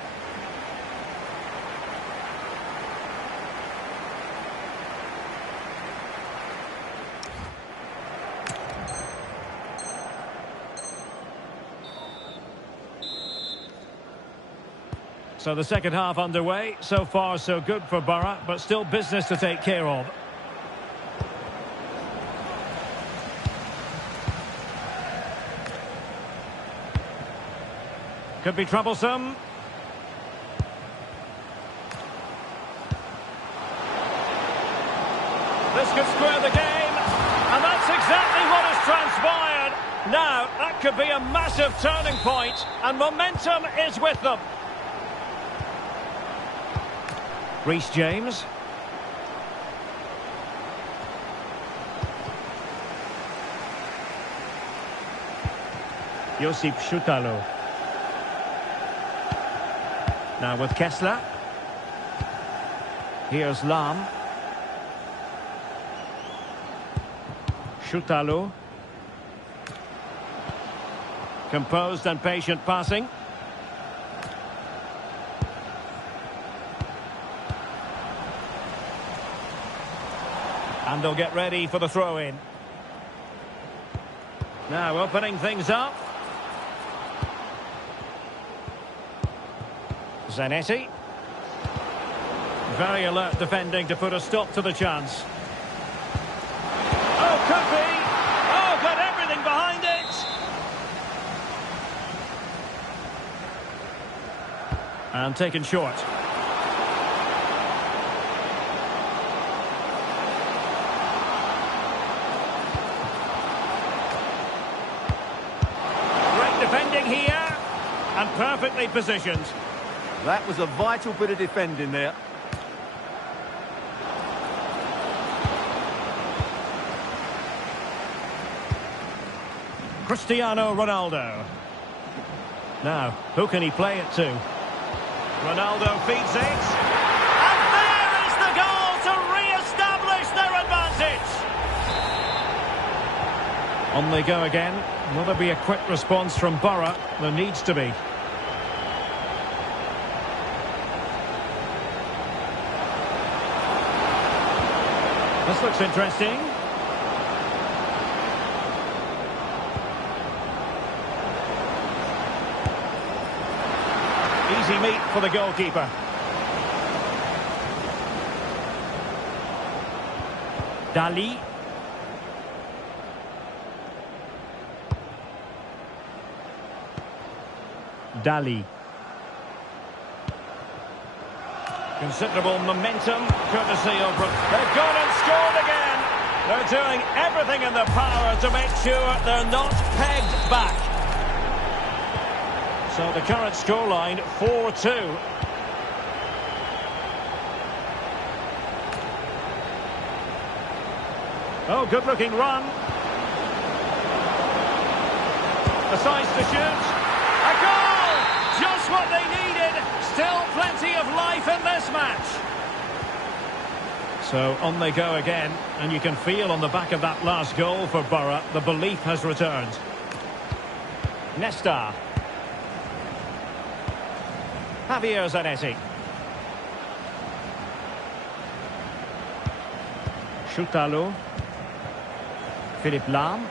So the second half underway. So far, so good for Borough, but still business to take care of. Could be troublesome. This could square the game, and that's exactly what has transpired. Now, that could be a massive turning point, and momentum is with them. Reece James. Josip Šutalo. Now with Kessler. Here's Lam. Šutalo. Composed and patient passing. And they'll get ready for the throw-in. Now opening things up. Zanetti. Very alert defending to put a stop to the chance. Oh, could be. Oh, got everything behind it. And taken short. Defending here, and perfectly positioned. That was a vital bit of defending there. Cristiano Ronaldo. Now, who can he play it to? Ronaldo feeds it. And there is the goal to re-establish their advantage. On they go again. Will there be a quick response from Borough? There needs to be. This looks interesting. Easy meet for the goalkeeper. Dali. Dali. Considerable momentum, courtesy of... They've gone and scored again. They're doing everything in their power to make sure they're not pegged back. So the current scoreline, 4-2. Oh, good-looking run. Decides to shoot. A goal! Just what they needed. Still plenty of life in this match. So on they go again, and you can feel on the back of that last goal for Borough, the belief has returned. Nesta. Javier Zanetti. Schutalo. Philippe Lahm.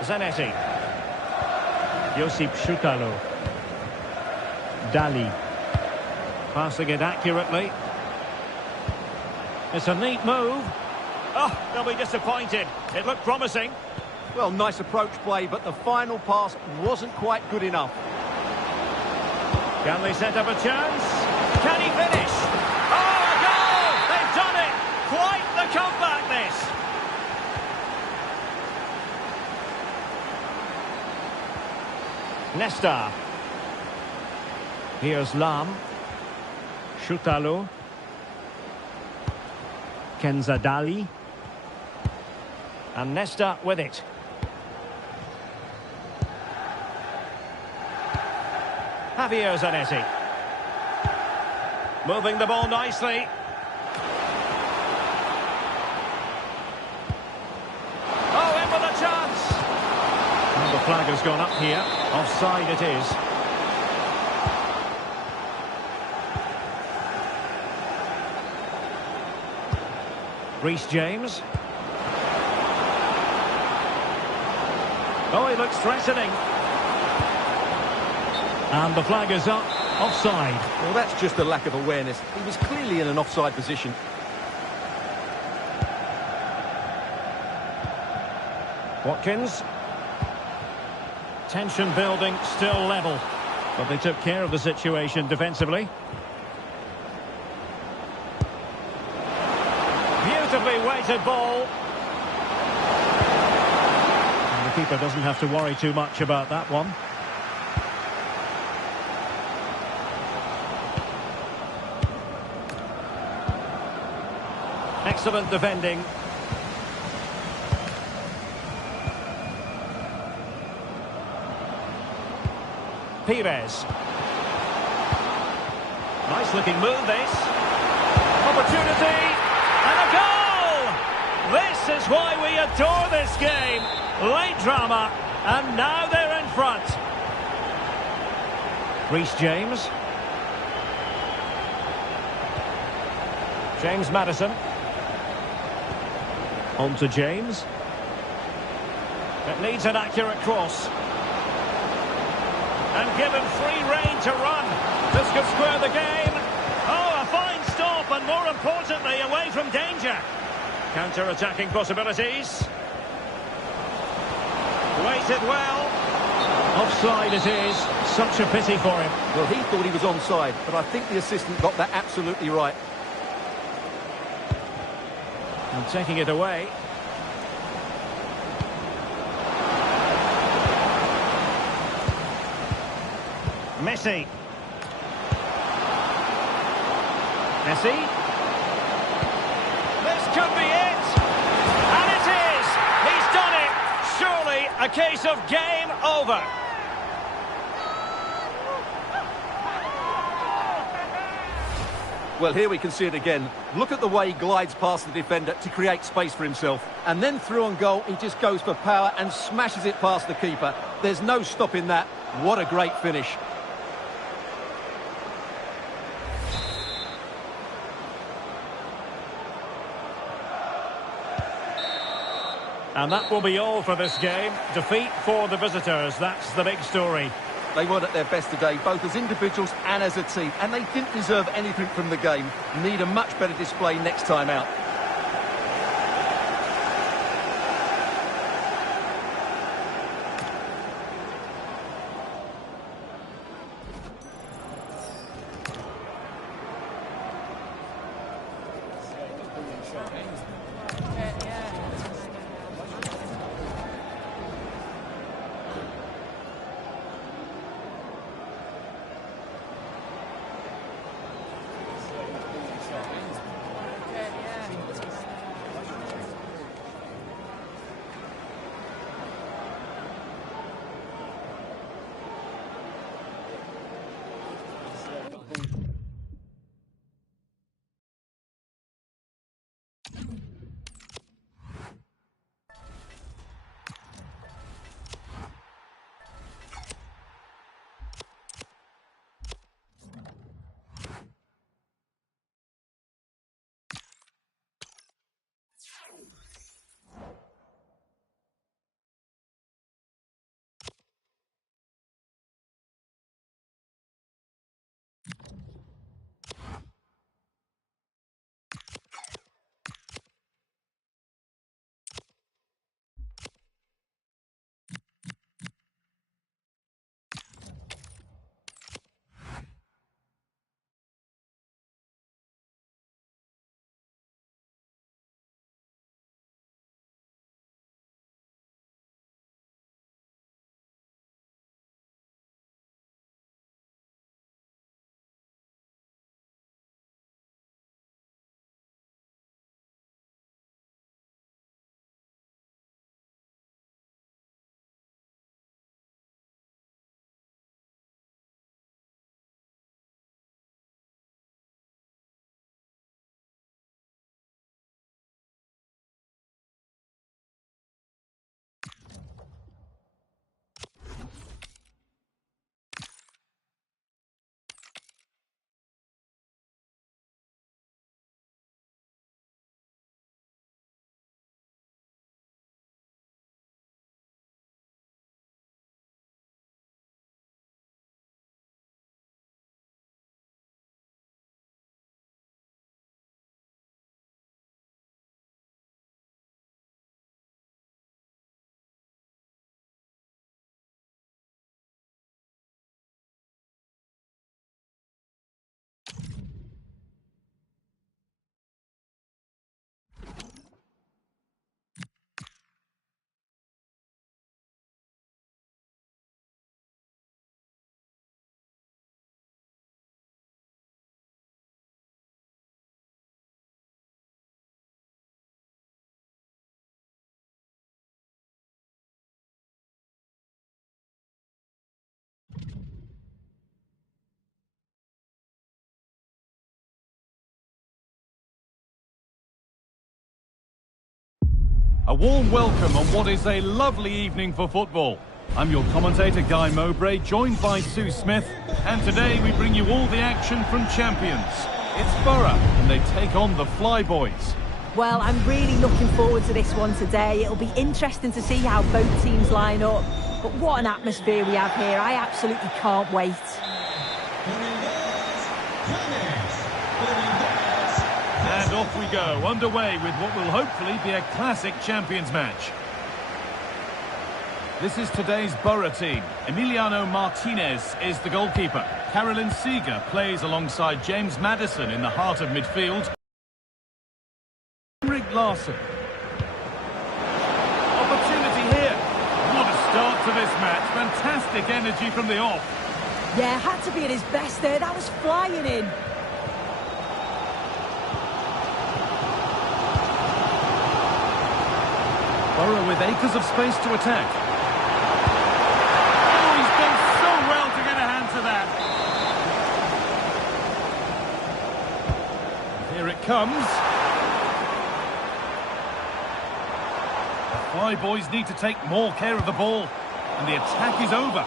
Zanetti. Josip Schutalo. Dali. Passing it accurately. It's a neat move. Oh, they'll be disappointed. It looked promising. Well, nice approach play, but the final pass wasn't quite good enough. Can they set up a chance? Can he finish? Oh, a goal! They've done it! Quite the comeback, this! Nesta. Here's Lahm. Schutalo. Kenzadali. And Nesta with it. Javier Zanetti. Moving the ball nicely. Oh, in with a chance. And the flag has gone up here. Offside it is. Reece James. Oh, he looks threatening. And the flag is up. Offside. Well, that's just a lack of awareness. He was clearly in an offside position. Watkins. Tension building, still level. But they took care of the situation defensively. Beautifully weighted ball. And the keeper doesn't have to worry too much about that one. Excellent defending. Pires. Nice looking move this. Opportunity. And a goal! This is why we adore this game. Late drama. And now they're in front. Reece James. James Maddison. On to James. It needs an accurate cross. And given free rein to run. This could square the game. Oh, a fine stop, and more importantly, away from danger. Counter-attacking possibilities. Weighted well. Offside it is. Such a pity for him. Well, he thought he was onside, but I think the assistant got that absolutely right. And taking it away. Messi. Messi. This could be it. And it is. He's done it. Surely a case of game over. Well, here we can see it again. Look at the way he glides past the defender to create space for himself. And then through on goal, he just goes for power and smashes it past the keeper. There's no stopping that. What a great finish. And that will be all for this game. Defeat for the visitors. That's the big story. They weren't at their best today, both as individuals and as a team. And they didn't deserve anything from the game. Need a much better display next time out. A warm welcome on what is a lovely evening for football. I'm your commentator, Guy Mowbray, joined by Sue Smith, and today we bring you all the action from champions. It's Borough, and they take on the Flyboys. Well, I'm really looking forward to this one today. It'll be interesting to see how both teams line up. But what an atmosphere we have here. I absolutely can't wait. And off we go, underway with what will hopefully be a classic champions match. This is today's Borough team. Emiliano Martinez is the goalkeeper. Carolyn Seeger plays alongside James Maddison in the heart of midfield. Rick Larson. Opportunity here. What a start to this match. Fantastic energy from the off. Yeah, had to be at his best there. That was flying in. Borough with acres of space to attack. Oh, he's done so well to get a hand to that. Here it comes. The Flyboys need to take more care of the ball. And the attack is over.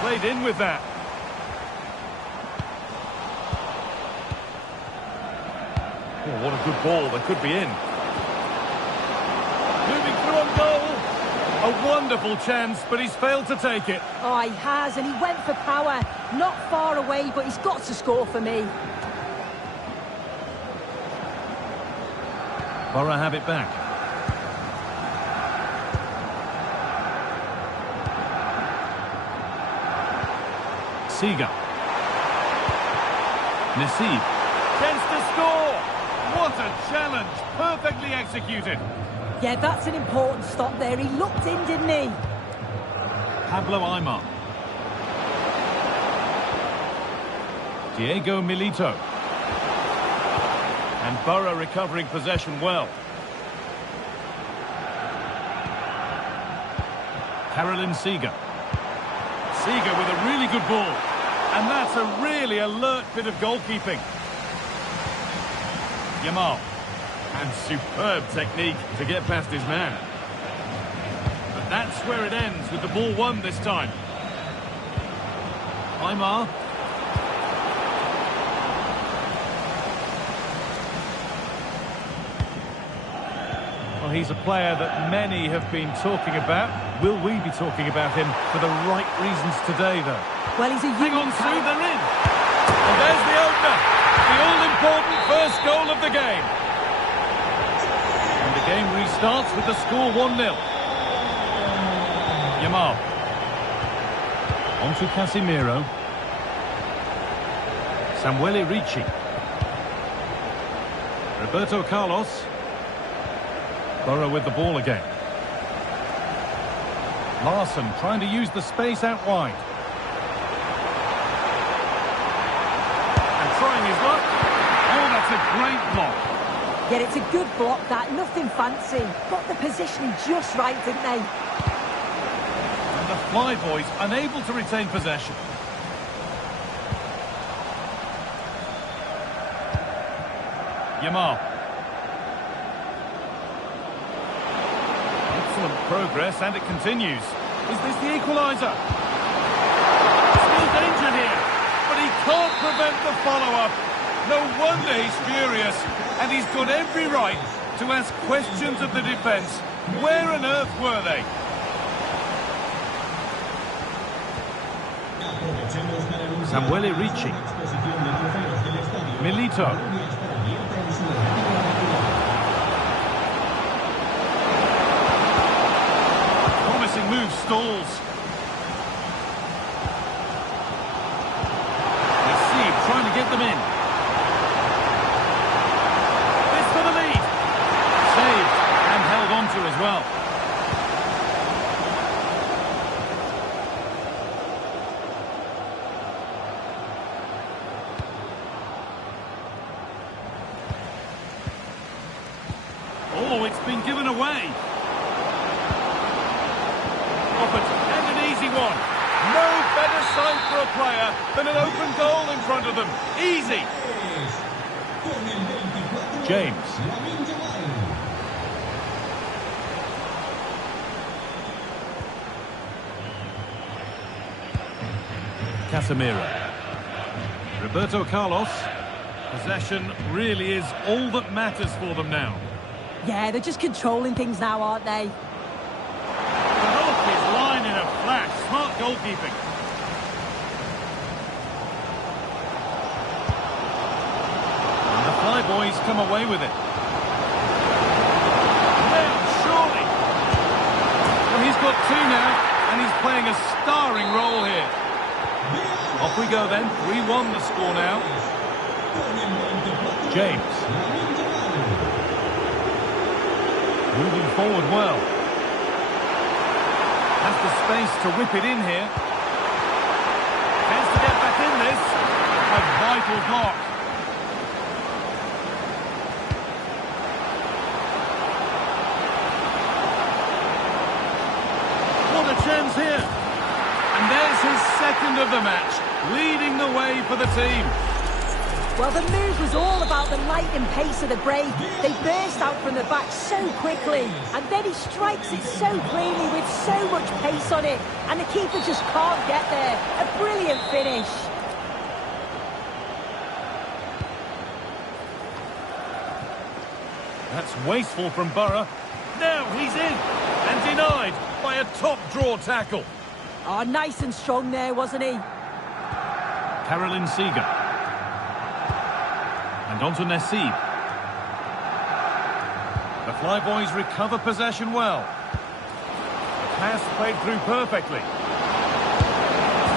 Played in with that. Oh, what a good ball. That could be in. Moving through on goal. A wonderful chance, but he's failed to take it. Oh, he has, and he went for power. Not far away, but he's got to score for me. Borough have it back. Seeger. Nassib. Chance to score. What a challenge. Perfectly executed. Yeah, that's an important stop there. He looked in, didn't he? Pablo Aimar. Diego Milito. And Borough recovering possession well. Carolyn Seeger. Seeger with a really good ball. And that's a really alert bit of goalkeeping. Yamal. And superb technique to get past his man. But that's where it ends, with the ball won this time. Aimar. Well, he's a player that many have been talking about. Will we be talking about him for the right reasons today, though? Well, he's a Hang on, Sue, they're in. And there's the opener. The all-important first goal of the game. And the game restarts with the score 1-0. Yamal. On to Casemiro. Samuele Ricci. Roberto Carlos. Borough with the ball again. Larson trying to use the space out wide. And trying his luck. Oh, that's a great block. Yeah, it's a good block, that. Nothing fancy. Got the positioning just right, didn't they? And the Flyboys unable to retain possession. Yamal. Excellent progress, and it continues. Is this the equaliser? Still danger here, but he can't prevent the follow-up. No wonder he's furious, and he's got every right to ask questions of the defence. Where on earth were they? Samuele Ricci. Milito. Promising move stalls. Nassib trying to get them in. This for the lead. Saved and held on to as well. Oh, it's been given away. And an easy one. No better sign for a player than an open goal in front of them. Easy. James. Casemiro. Roberto Carlos. Possession really is all that matters for them now. Yeah, they're just controlling things now, aren't they? Off his line in a flash. Smart goalkeeping. And the Flyboys come away with it. Now, surely. Well, he's got two now, and he's playing a starring role here. Off we go then. 3-1 the score now. James. Moving forward well. Has the space to whip it in here. Tends to get back in this. A vital block. What a chance here. And there's his second of the match, leading the way for the team. Well, the move was all about the lightning pace of the break. They burst out from the back so quickly, and then he strikes it so cleanly with so much pace on it, and the keeper just can't get there. A brilliant finish. That's wasteful from Borough. Now he's in, and denied by a top-draw tackle. Oh, nice and strong there, wasn't he? Caroline Seeger. And on to Nassib. The Flyboys recover possession well. The pass played through perfectly.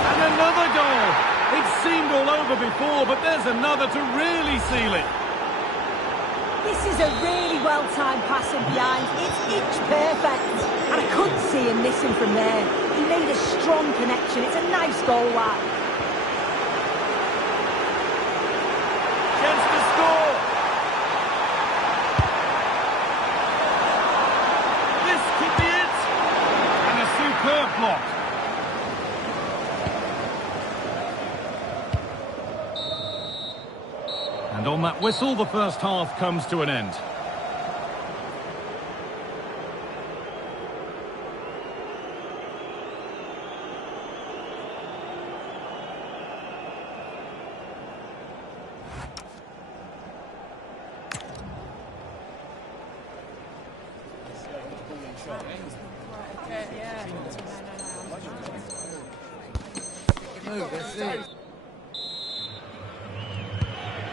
And another goal! It seemed all over before, but there's another to really seal it. This is a really well-timed pass in behind. It's inch perfect. And I couldn't see him missing from there. He made a strong connection. It's a nice goal, that. Block. And on that whistle, the first half comes to an end.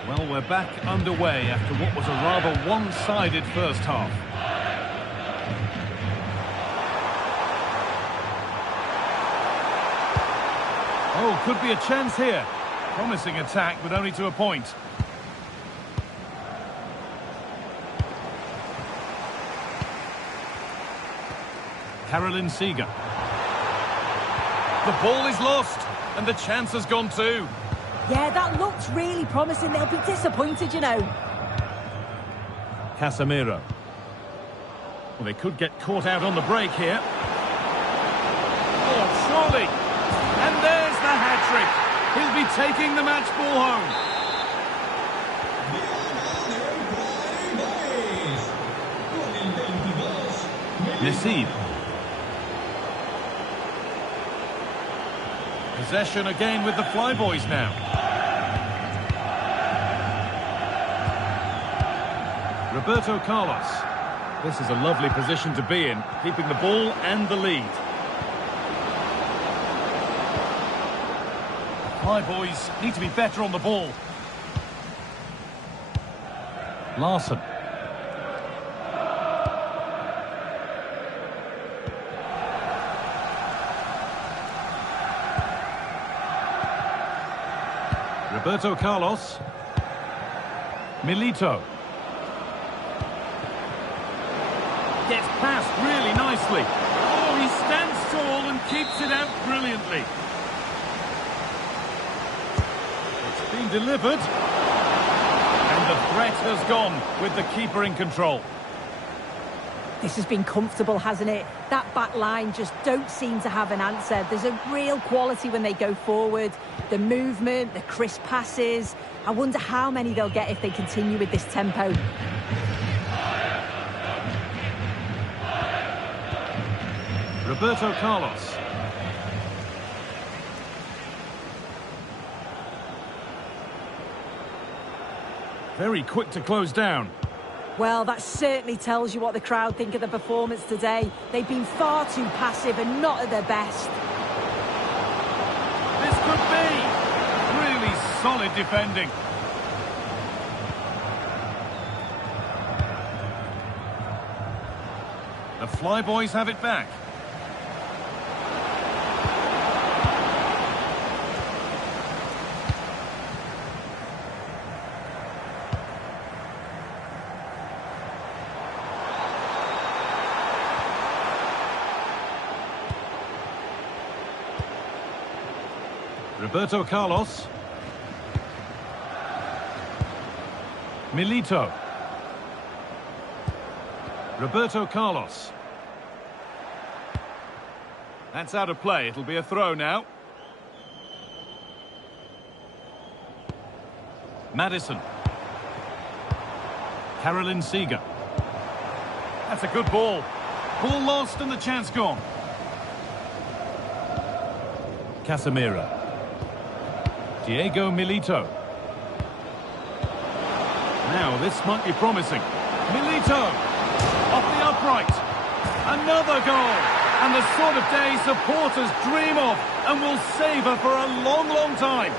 Well, we're back underway after what was a rather one-sided first half. Oh, could be a chance here. Promising attack, but only to a point. Caroline Seeger. The ball is lost, and the chance has gone too. Yeah, that looks really promising. They'll be disappointed, you know. Casemiro. Well, they could get caught out on the break here. Oh, surely. And there's the hat-trick. He'll be taking the match ball home. Nassib. Possession again with the Flyboys now. Roberto Carlos. This is a lovely position to be in, keeping the ball and the lead. The Flyboys need to be better on the ball. Larson. Roberto Carlos. Milito. Gets past really nicely. Oh, he stands tall and keeps it out brilliantly. It's been delivered. And the threat has gone with the keeper in control. This has been comfortable, hasn't it? That back line just don't seem to have an answer. There's a real quality when they go forward. The movement, the crisp passes. I wonder how many they'll get if they continue with this tempo. Roberto Carlos. Very quick to close down. Well, that certainly tells you what the crowd think of the performance today. They've been far too passive and not at their best. This could be really solid defending. The Flyboys have it back. Roberto Carlos. Milito. Roberto Carlos. That's out of play. It'll be a throw now. Madison. Caroline Seeger. That's a good ball. Ball lost and the chance gone. Casemiro. Diego Milito. Now this might be promising. Milito off the upright. Another goal. And the sort of day supporters dream of and will savour for a long, long time.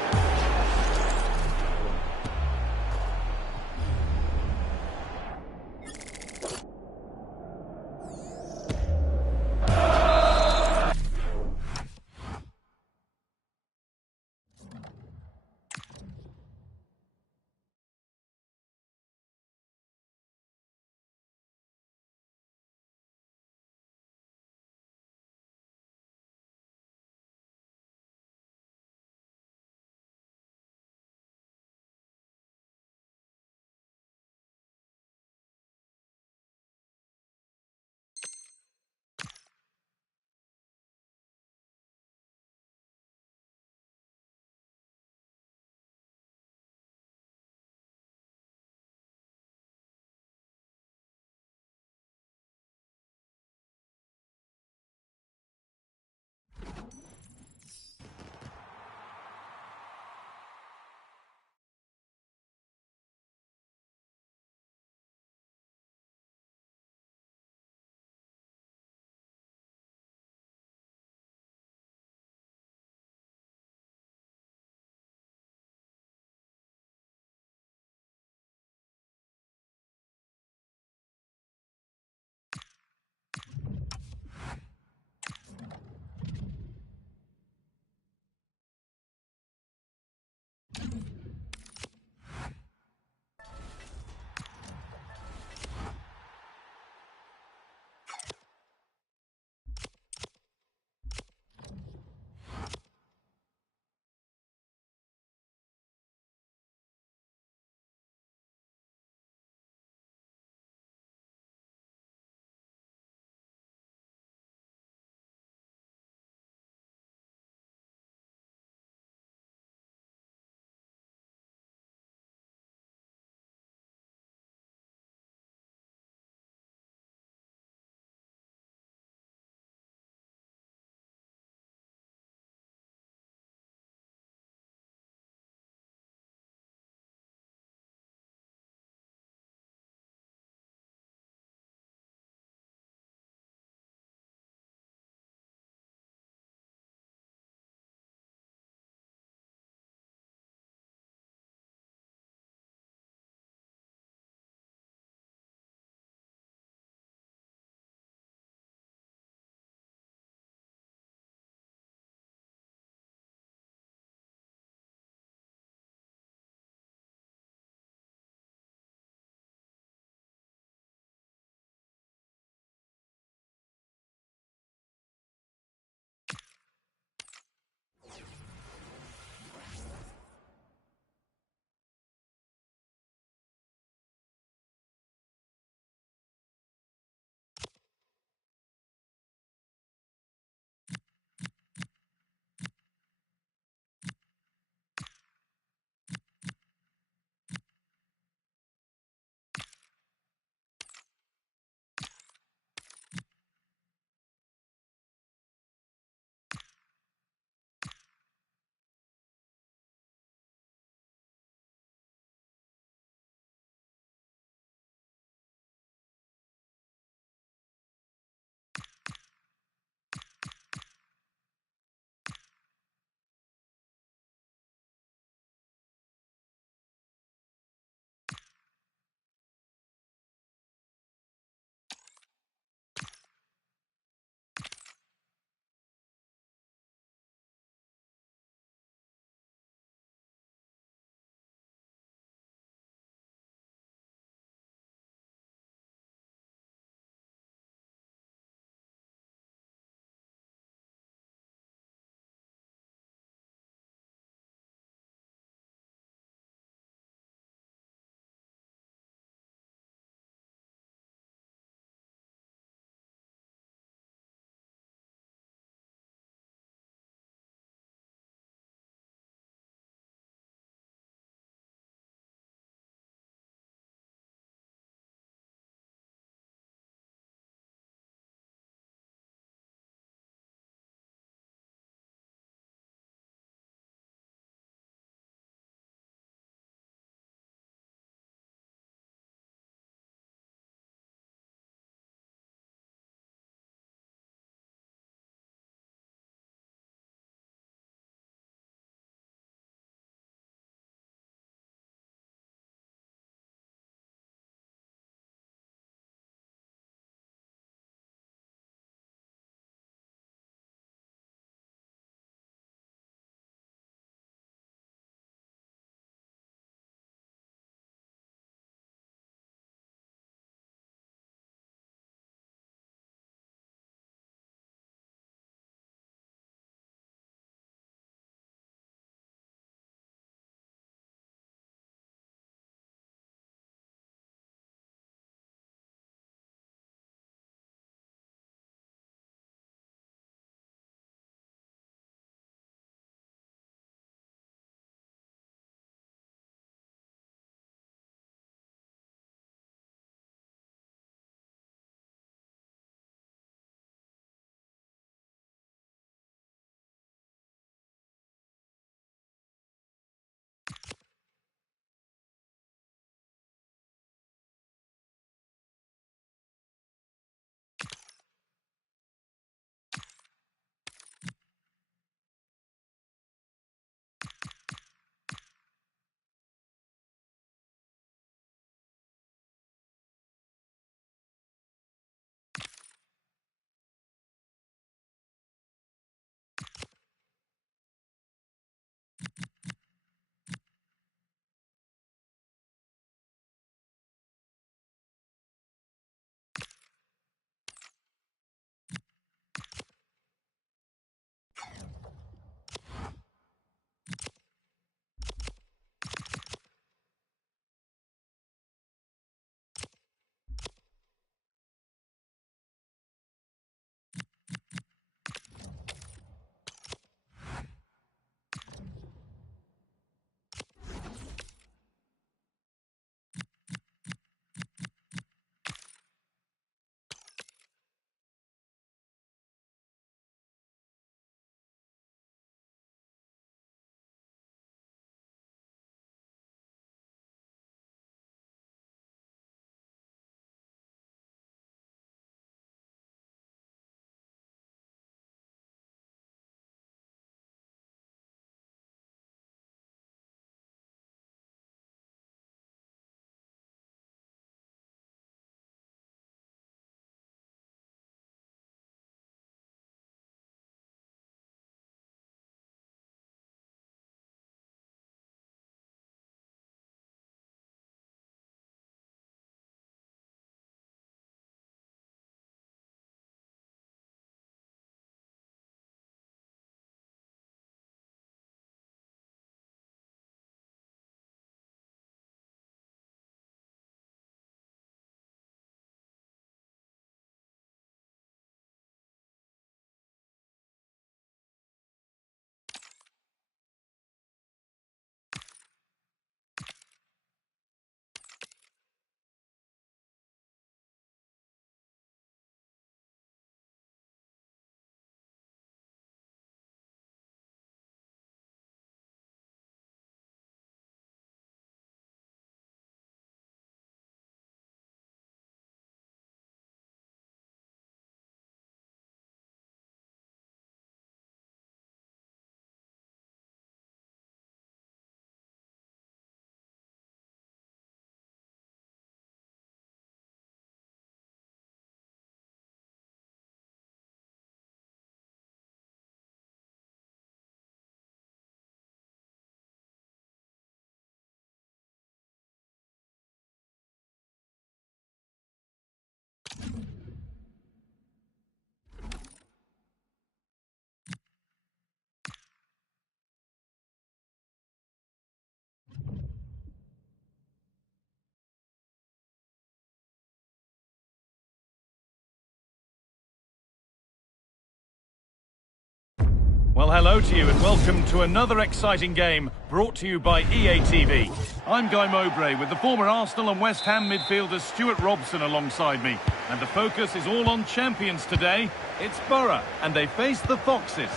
Well, hello to you and welcome to another exciting game brought to you by EA TV. I'm Guy Mowbray with the former Arsenal and West Ham midfielder Stuart Robson alongside me. And the focus is all on champions today. It's Borough and they face the Foxes.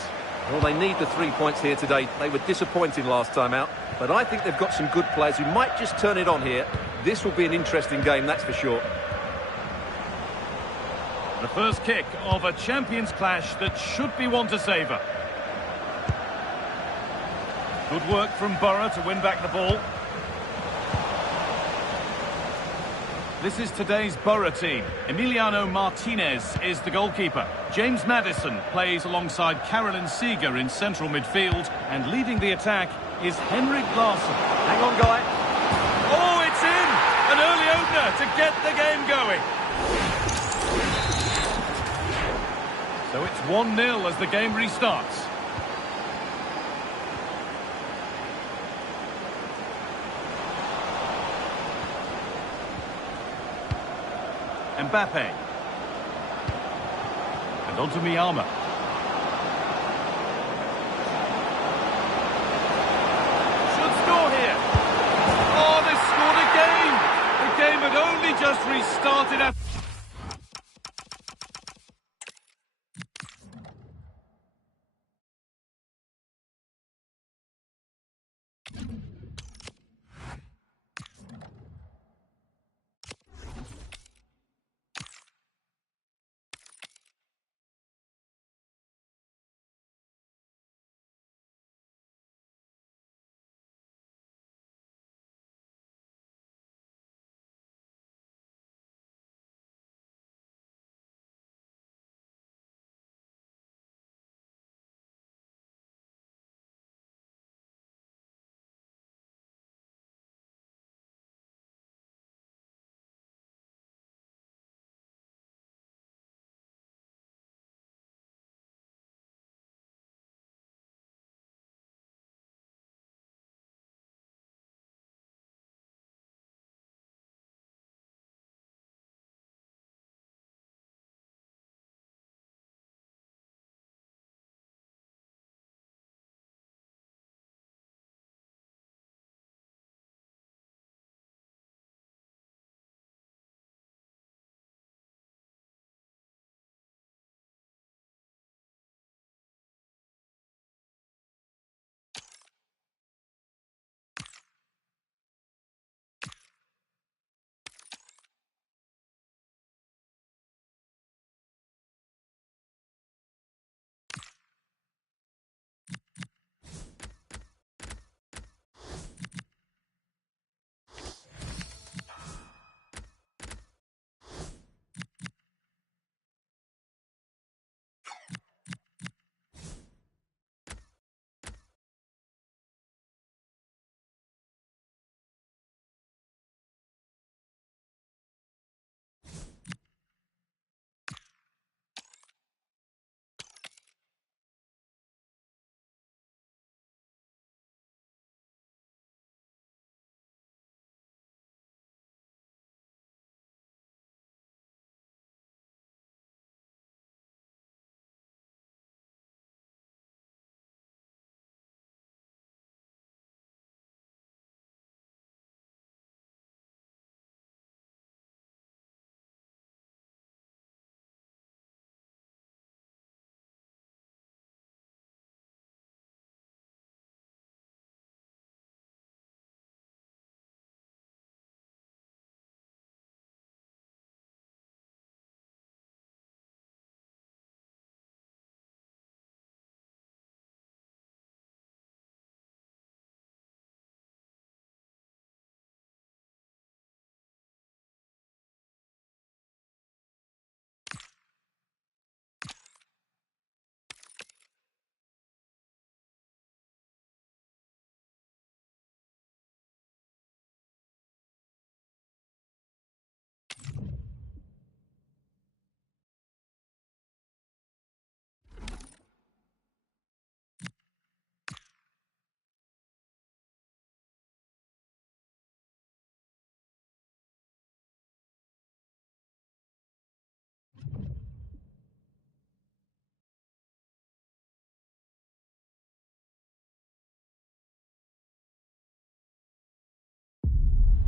Well, they need the 3 points here today. They were disappointing last time out, but I think they've got some good players who might just turn it on here. This will be an interesting game, that's for sure. The first kick of a champions clash that should be one to savour. Good work from Borough to win back the ball. This is today's Borough team. Emiliano Martinez is the goalkeeper. James Maddison plays alongside Carolyn Seeger in central midfield. And leading the attack is Henrik Larsson. Hang on, Guy. Oh, it's in! An early opener to get the game going. So it's 1-0 as the game restarts. Mbappe. And on to Miyama. Should score here. Oh, they scored again. The game had only just restarted after...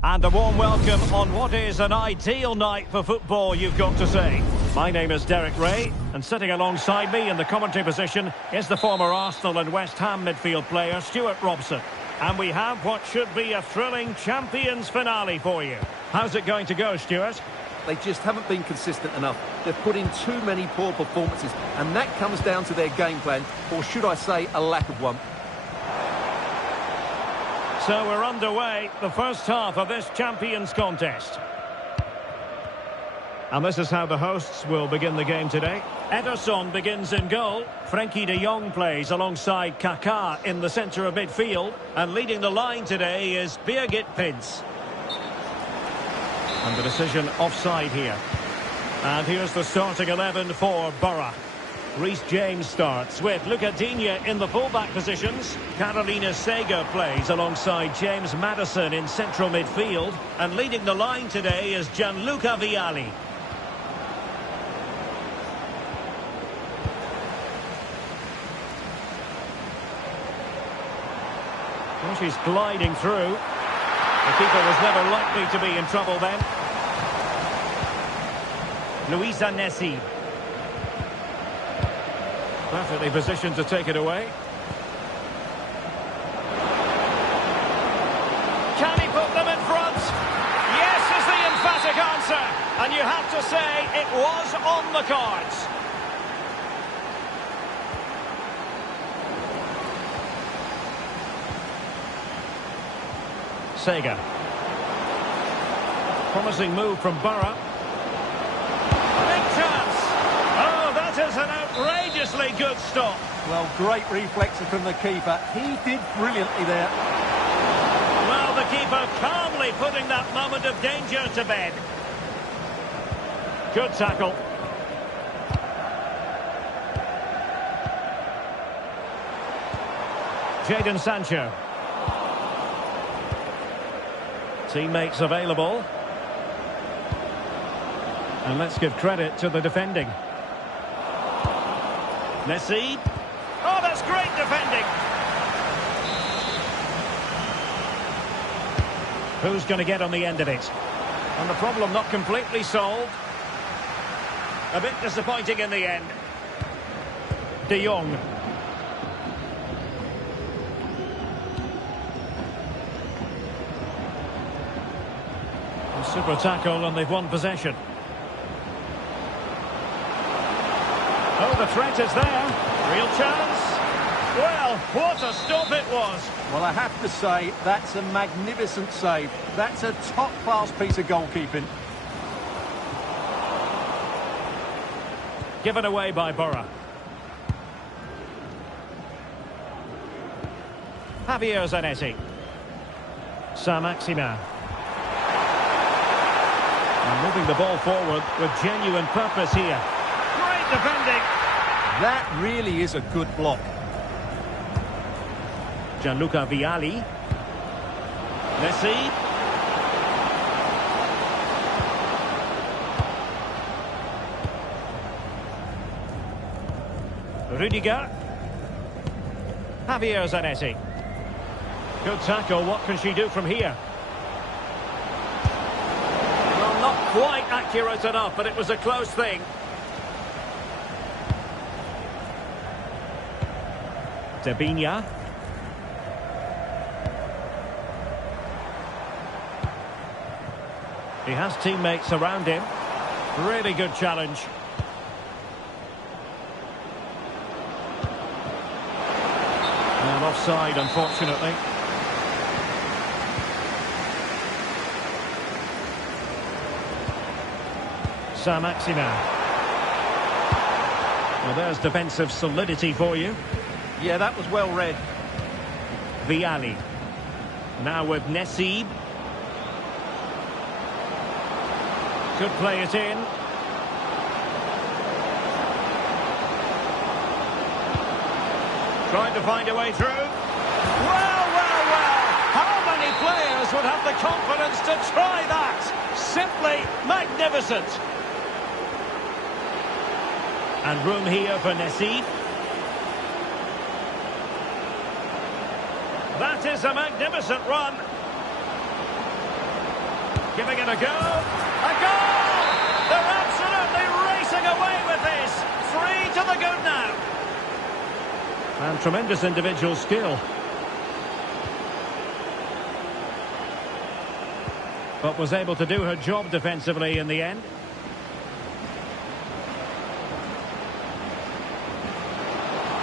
And a warm welcome on what is an ideal night for football, you've got to say. My name is Derek Ray, and sitting alongside me in the commentary position is the former Arsenal and West Ham midfield player, Stuart Robson. And we have what should be a thrilling Champions finale for you. How's it going to go, Stuart? They just haven't been consistent enough. They've put in too many poor performances, and that comes down to their game plan, or should I say, a lack of one. So we're underway, the first half of this Champions contest. And this is how the hosts will begin the game today. Ederson begins in goal. Frenkie de Jong plays alongside Kaká in the centre of midfield. And leading the line today is Birgit Pins. And the decision offside here. And here's the starting 11 for Borough. Reece James starts with Luca Digne in the fullback positions. Carolina Sega plays alongside James Maddison in central midfield. And leading the line today is Gianluca Vialli. Well, she's gliding through. The keeper was never likely to be in trouble then. Luisa Nessi. Perfectly positioned to take it away. Can he put them in front? Yes is the emphatic answer. And you have to say it was on the cards. Sega. Promising move from Borough. Big chance. Oh, that is an outrageously good stop. Well, great reflexes from the keeper. He did brilliantly there. Well, the keeper calmly putting that moment of danger to bed. Good tackle. Jadon Sancho. Teammates available. And let's give credit to the defending. Nessi. Oh, that's great defending. Who's going to get on the end of it? And the problem not completely solved. A bit disappointing in the end. De Jong. A super tackle and they've won possession. Oh, the threat is there. Real chance. Well, what a stop it was. Well, I have to say, that's a magnificent save. That's a top-class piece of goalkeeping. Given away by Borough. Javier Zanetti. Saint-Maximin. And moving the ball forward with genuine purpose here. Great defending. That really is a good block. Gianluca Vialli. Messi. Rudiger. Javier Zanetti. Good tackle. What can she do from here? Well, not quite accurate enough, but it was a close thing. Debinha. He has teammates around him. Really good challenge. And offside, unfortunately. Saint-Maximin. Well, there's defensive solidity for you. Yeah, that was well read. Vialli. Now with Nessi. Could play it in. Trying to find a way through. Well, well, well. How many players would have the confidence to try that? Simply magnificent. And room here for Nessi. That is a magnificent run. Giving it a go. A goal! They're absolutely racing away with this. 3 to the good now. And tremendous individual skill. But was able to do her job defensively in the end.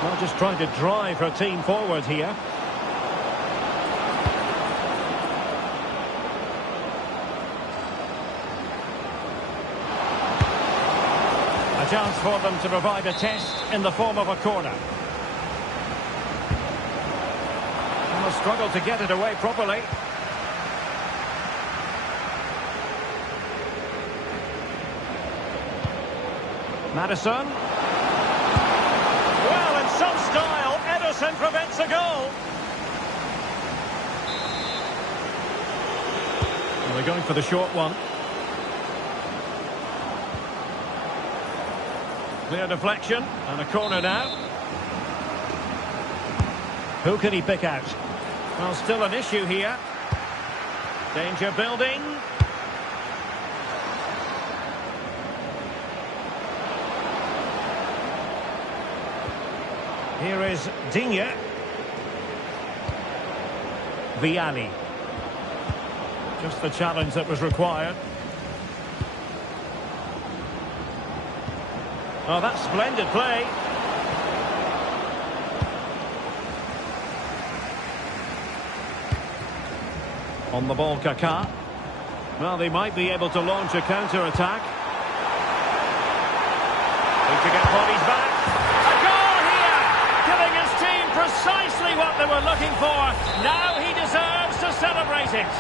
Well, just trying to drive her team forward here. A chance for them to provide a test in the form of a corner. And will struggle to get it away properly. Madison. Well, in some style, Ederson prevents a goal. Well, they're going for the short one. Clear deflection, and a corner now. Who can he pick out? Well, still an issue here. Danger building. Here is Digne. Viali. Just the challenge that was required. Oh, that's splendid play. On the ball, Kaká. Well, they might be able to launch a counter-attack. Need to get bodies back. A goal here! Giving his team precisely what they were looking for. Now he deserves to celebrate it.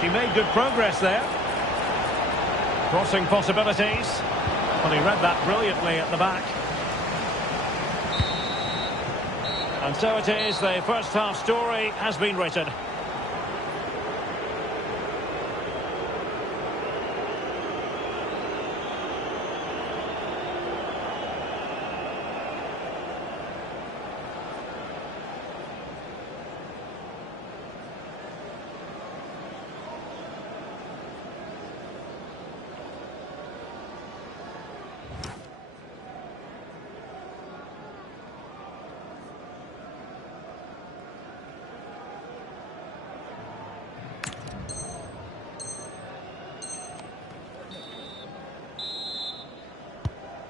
She made good progress there. Crossing possibilities. Well, he read that brilliantly at the back. And so it is, the first half story has been written.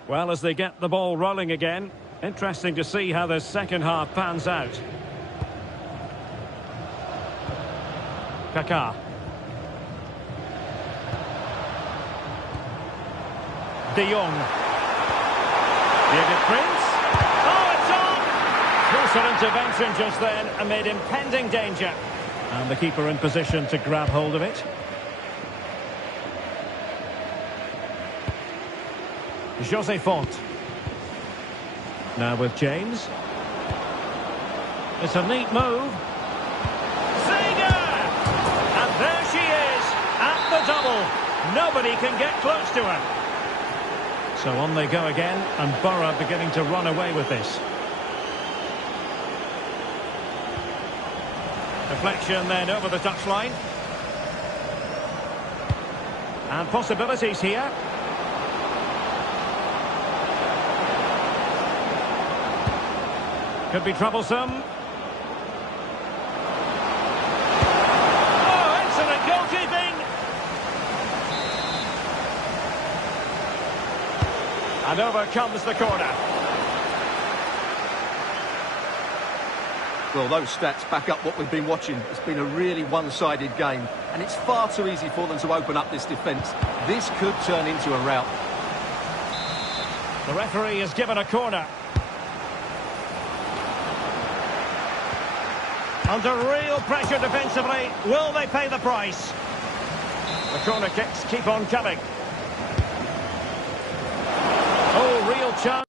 Well, as they get the ball rolling again, interesting to see how the second half pans out. Kaká. De Jong. David Prince. Oh, it's on! Crucial intervention just then amid impending danger. And the keeper in position to grab hold of it. José Font. Now with James. It's a neat move. Zinger! And there she is, at the double. Nobody can get close to her. So on they go again, and Borough beginning to run away with this. Deflection then over the touchline. And possibilities here. Could be troublesome. Oh, excellent goalkeeping! And over comes the corner. Well, those stats back up what we've been watching. It's been a really one-sided game, and it's far too easy for them to open up this defence. This could turn into a rout. The referee has given a corner. Under real pressure defensively, will they pay the price? The corner kicks keep on coming. Oh, real chance.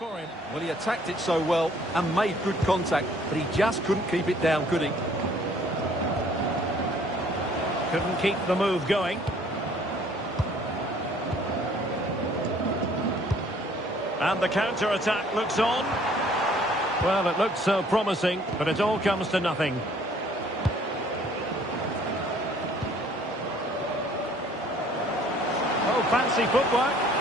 for him. Well, he attacked it so well and made good contact, but he just couldn't keep it down, could he? Couldn't keep the move going. And the counter-attack looks on. Well, it looked so promising, but it all comes to nothing. Oh, fancy footwork.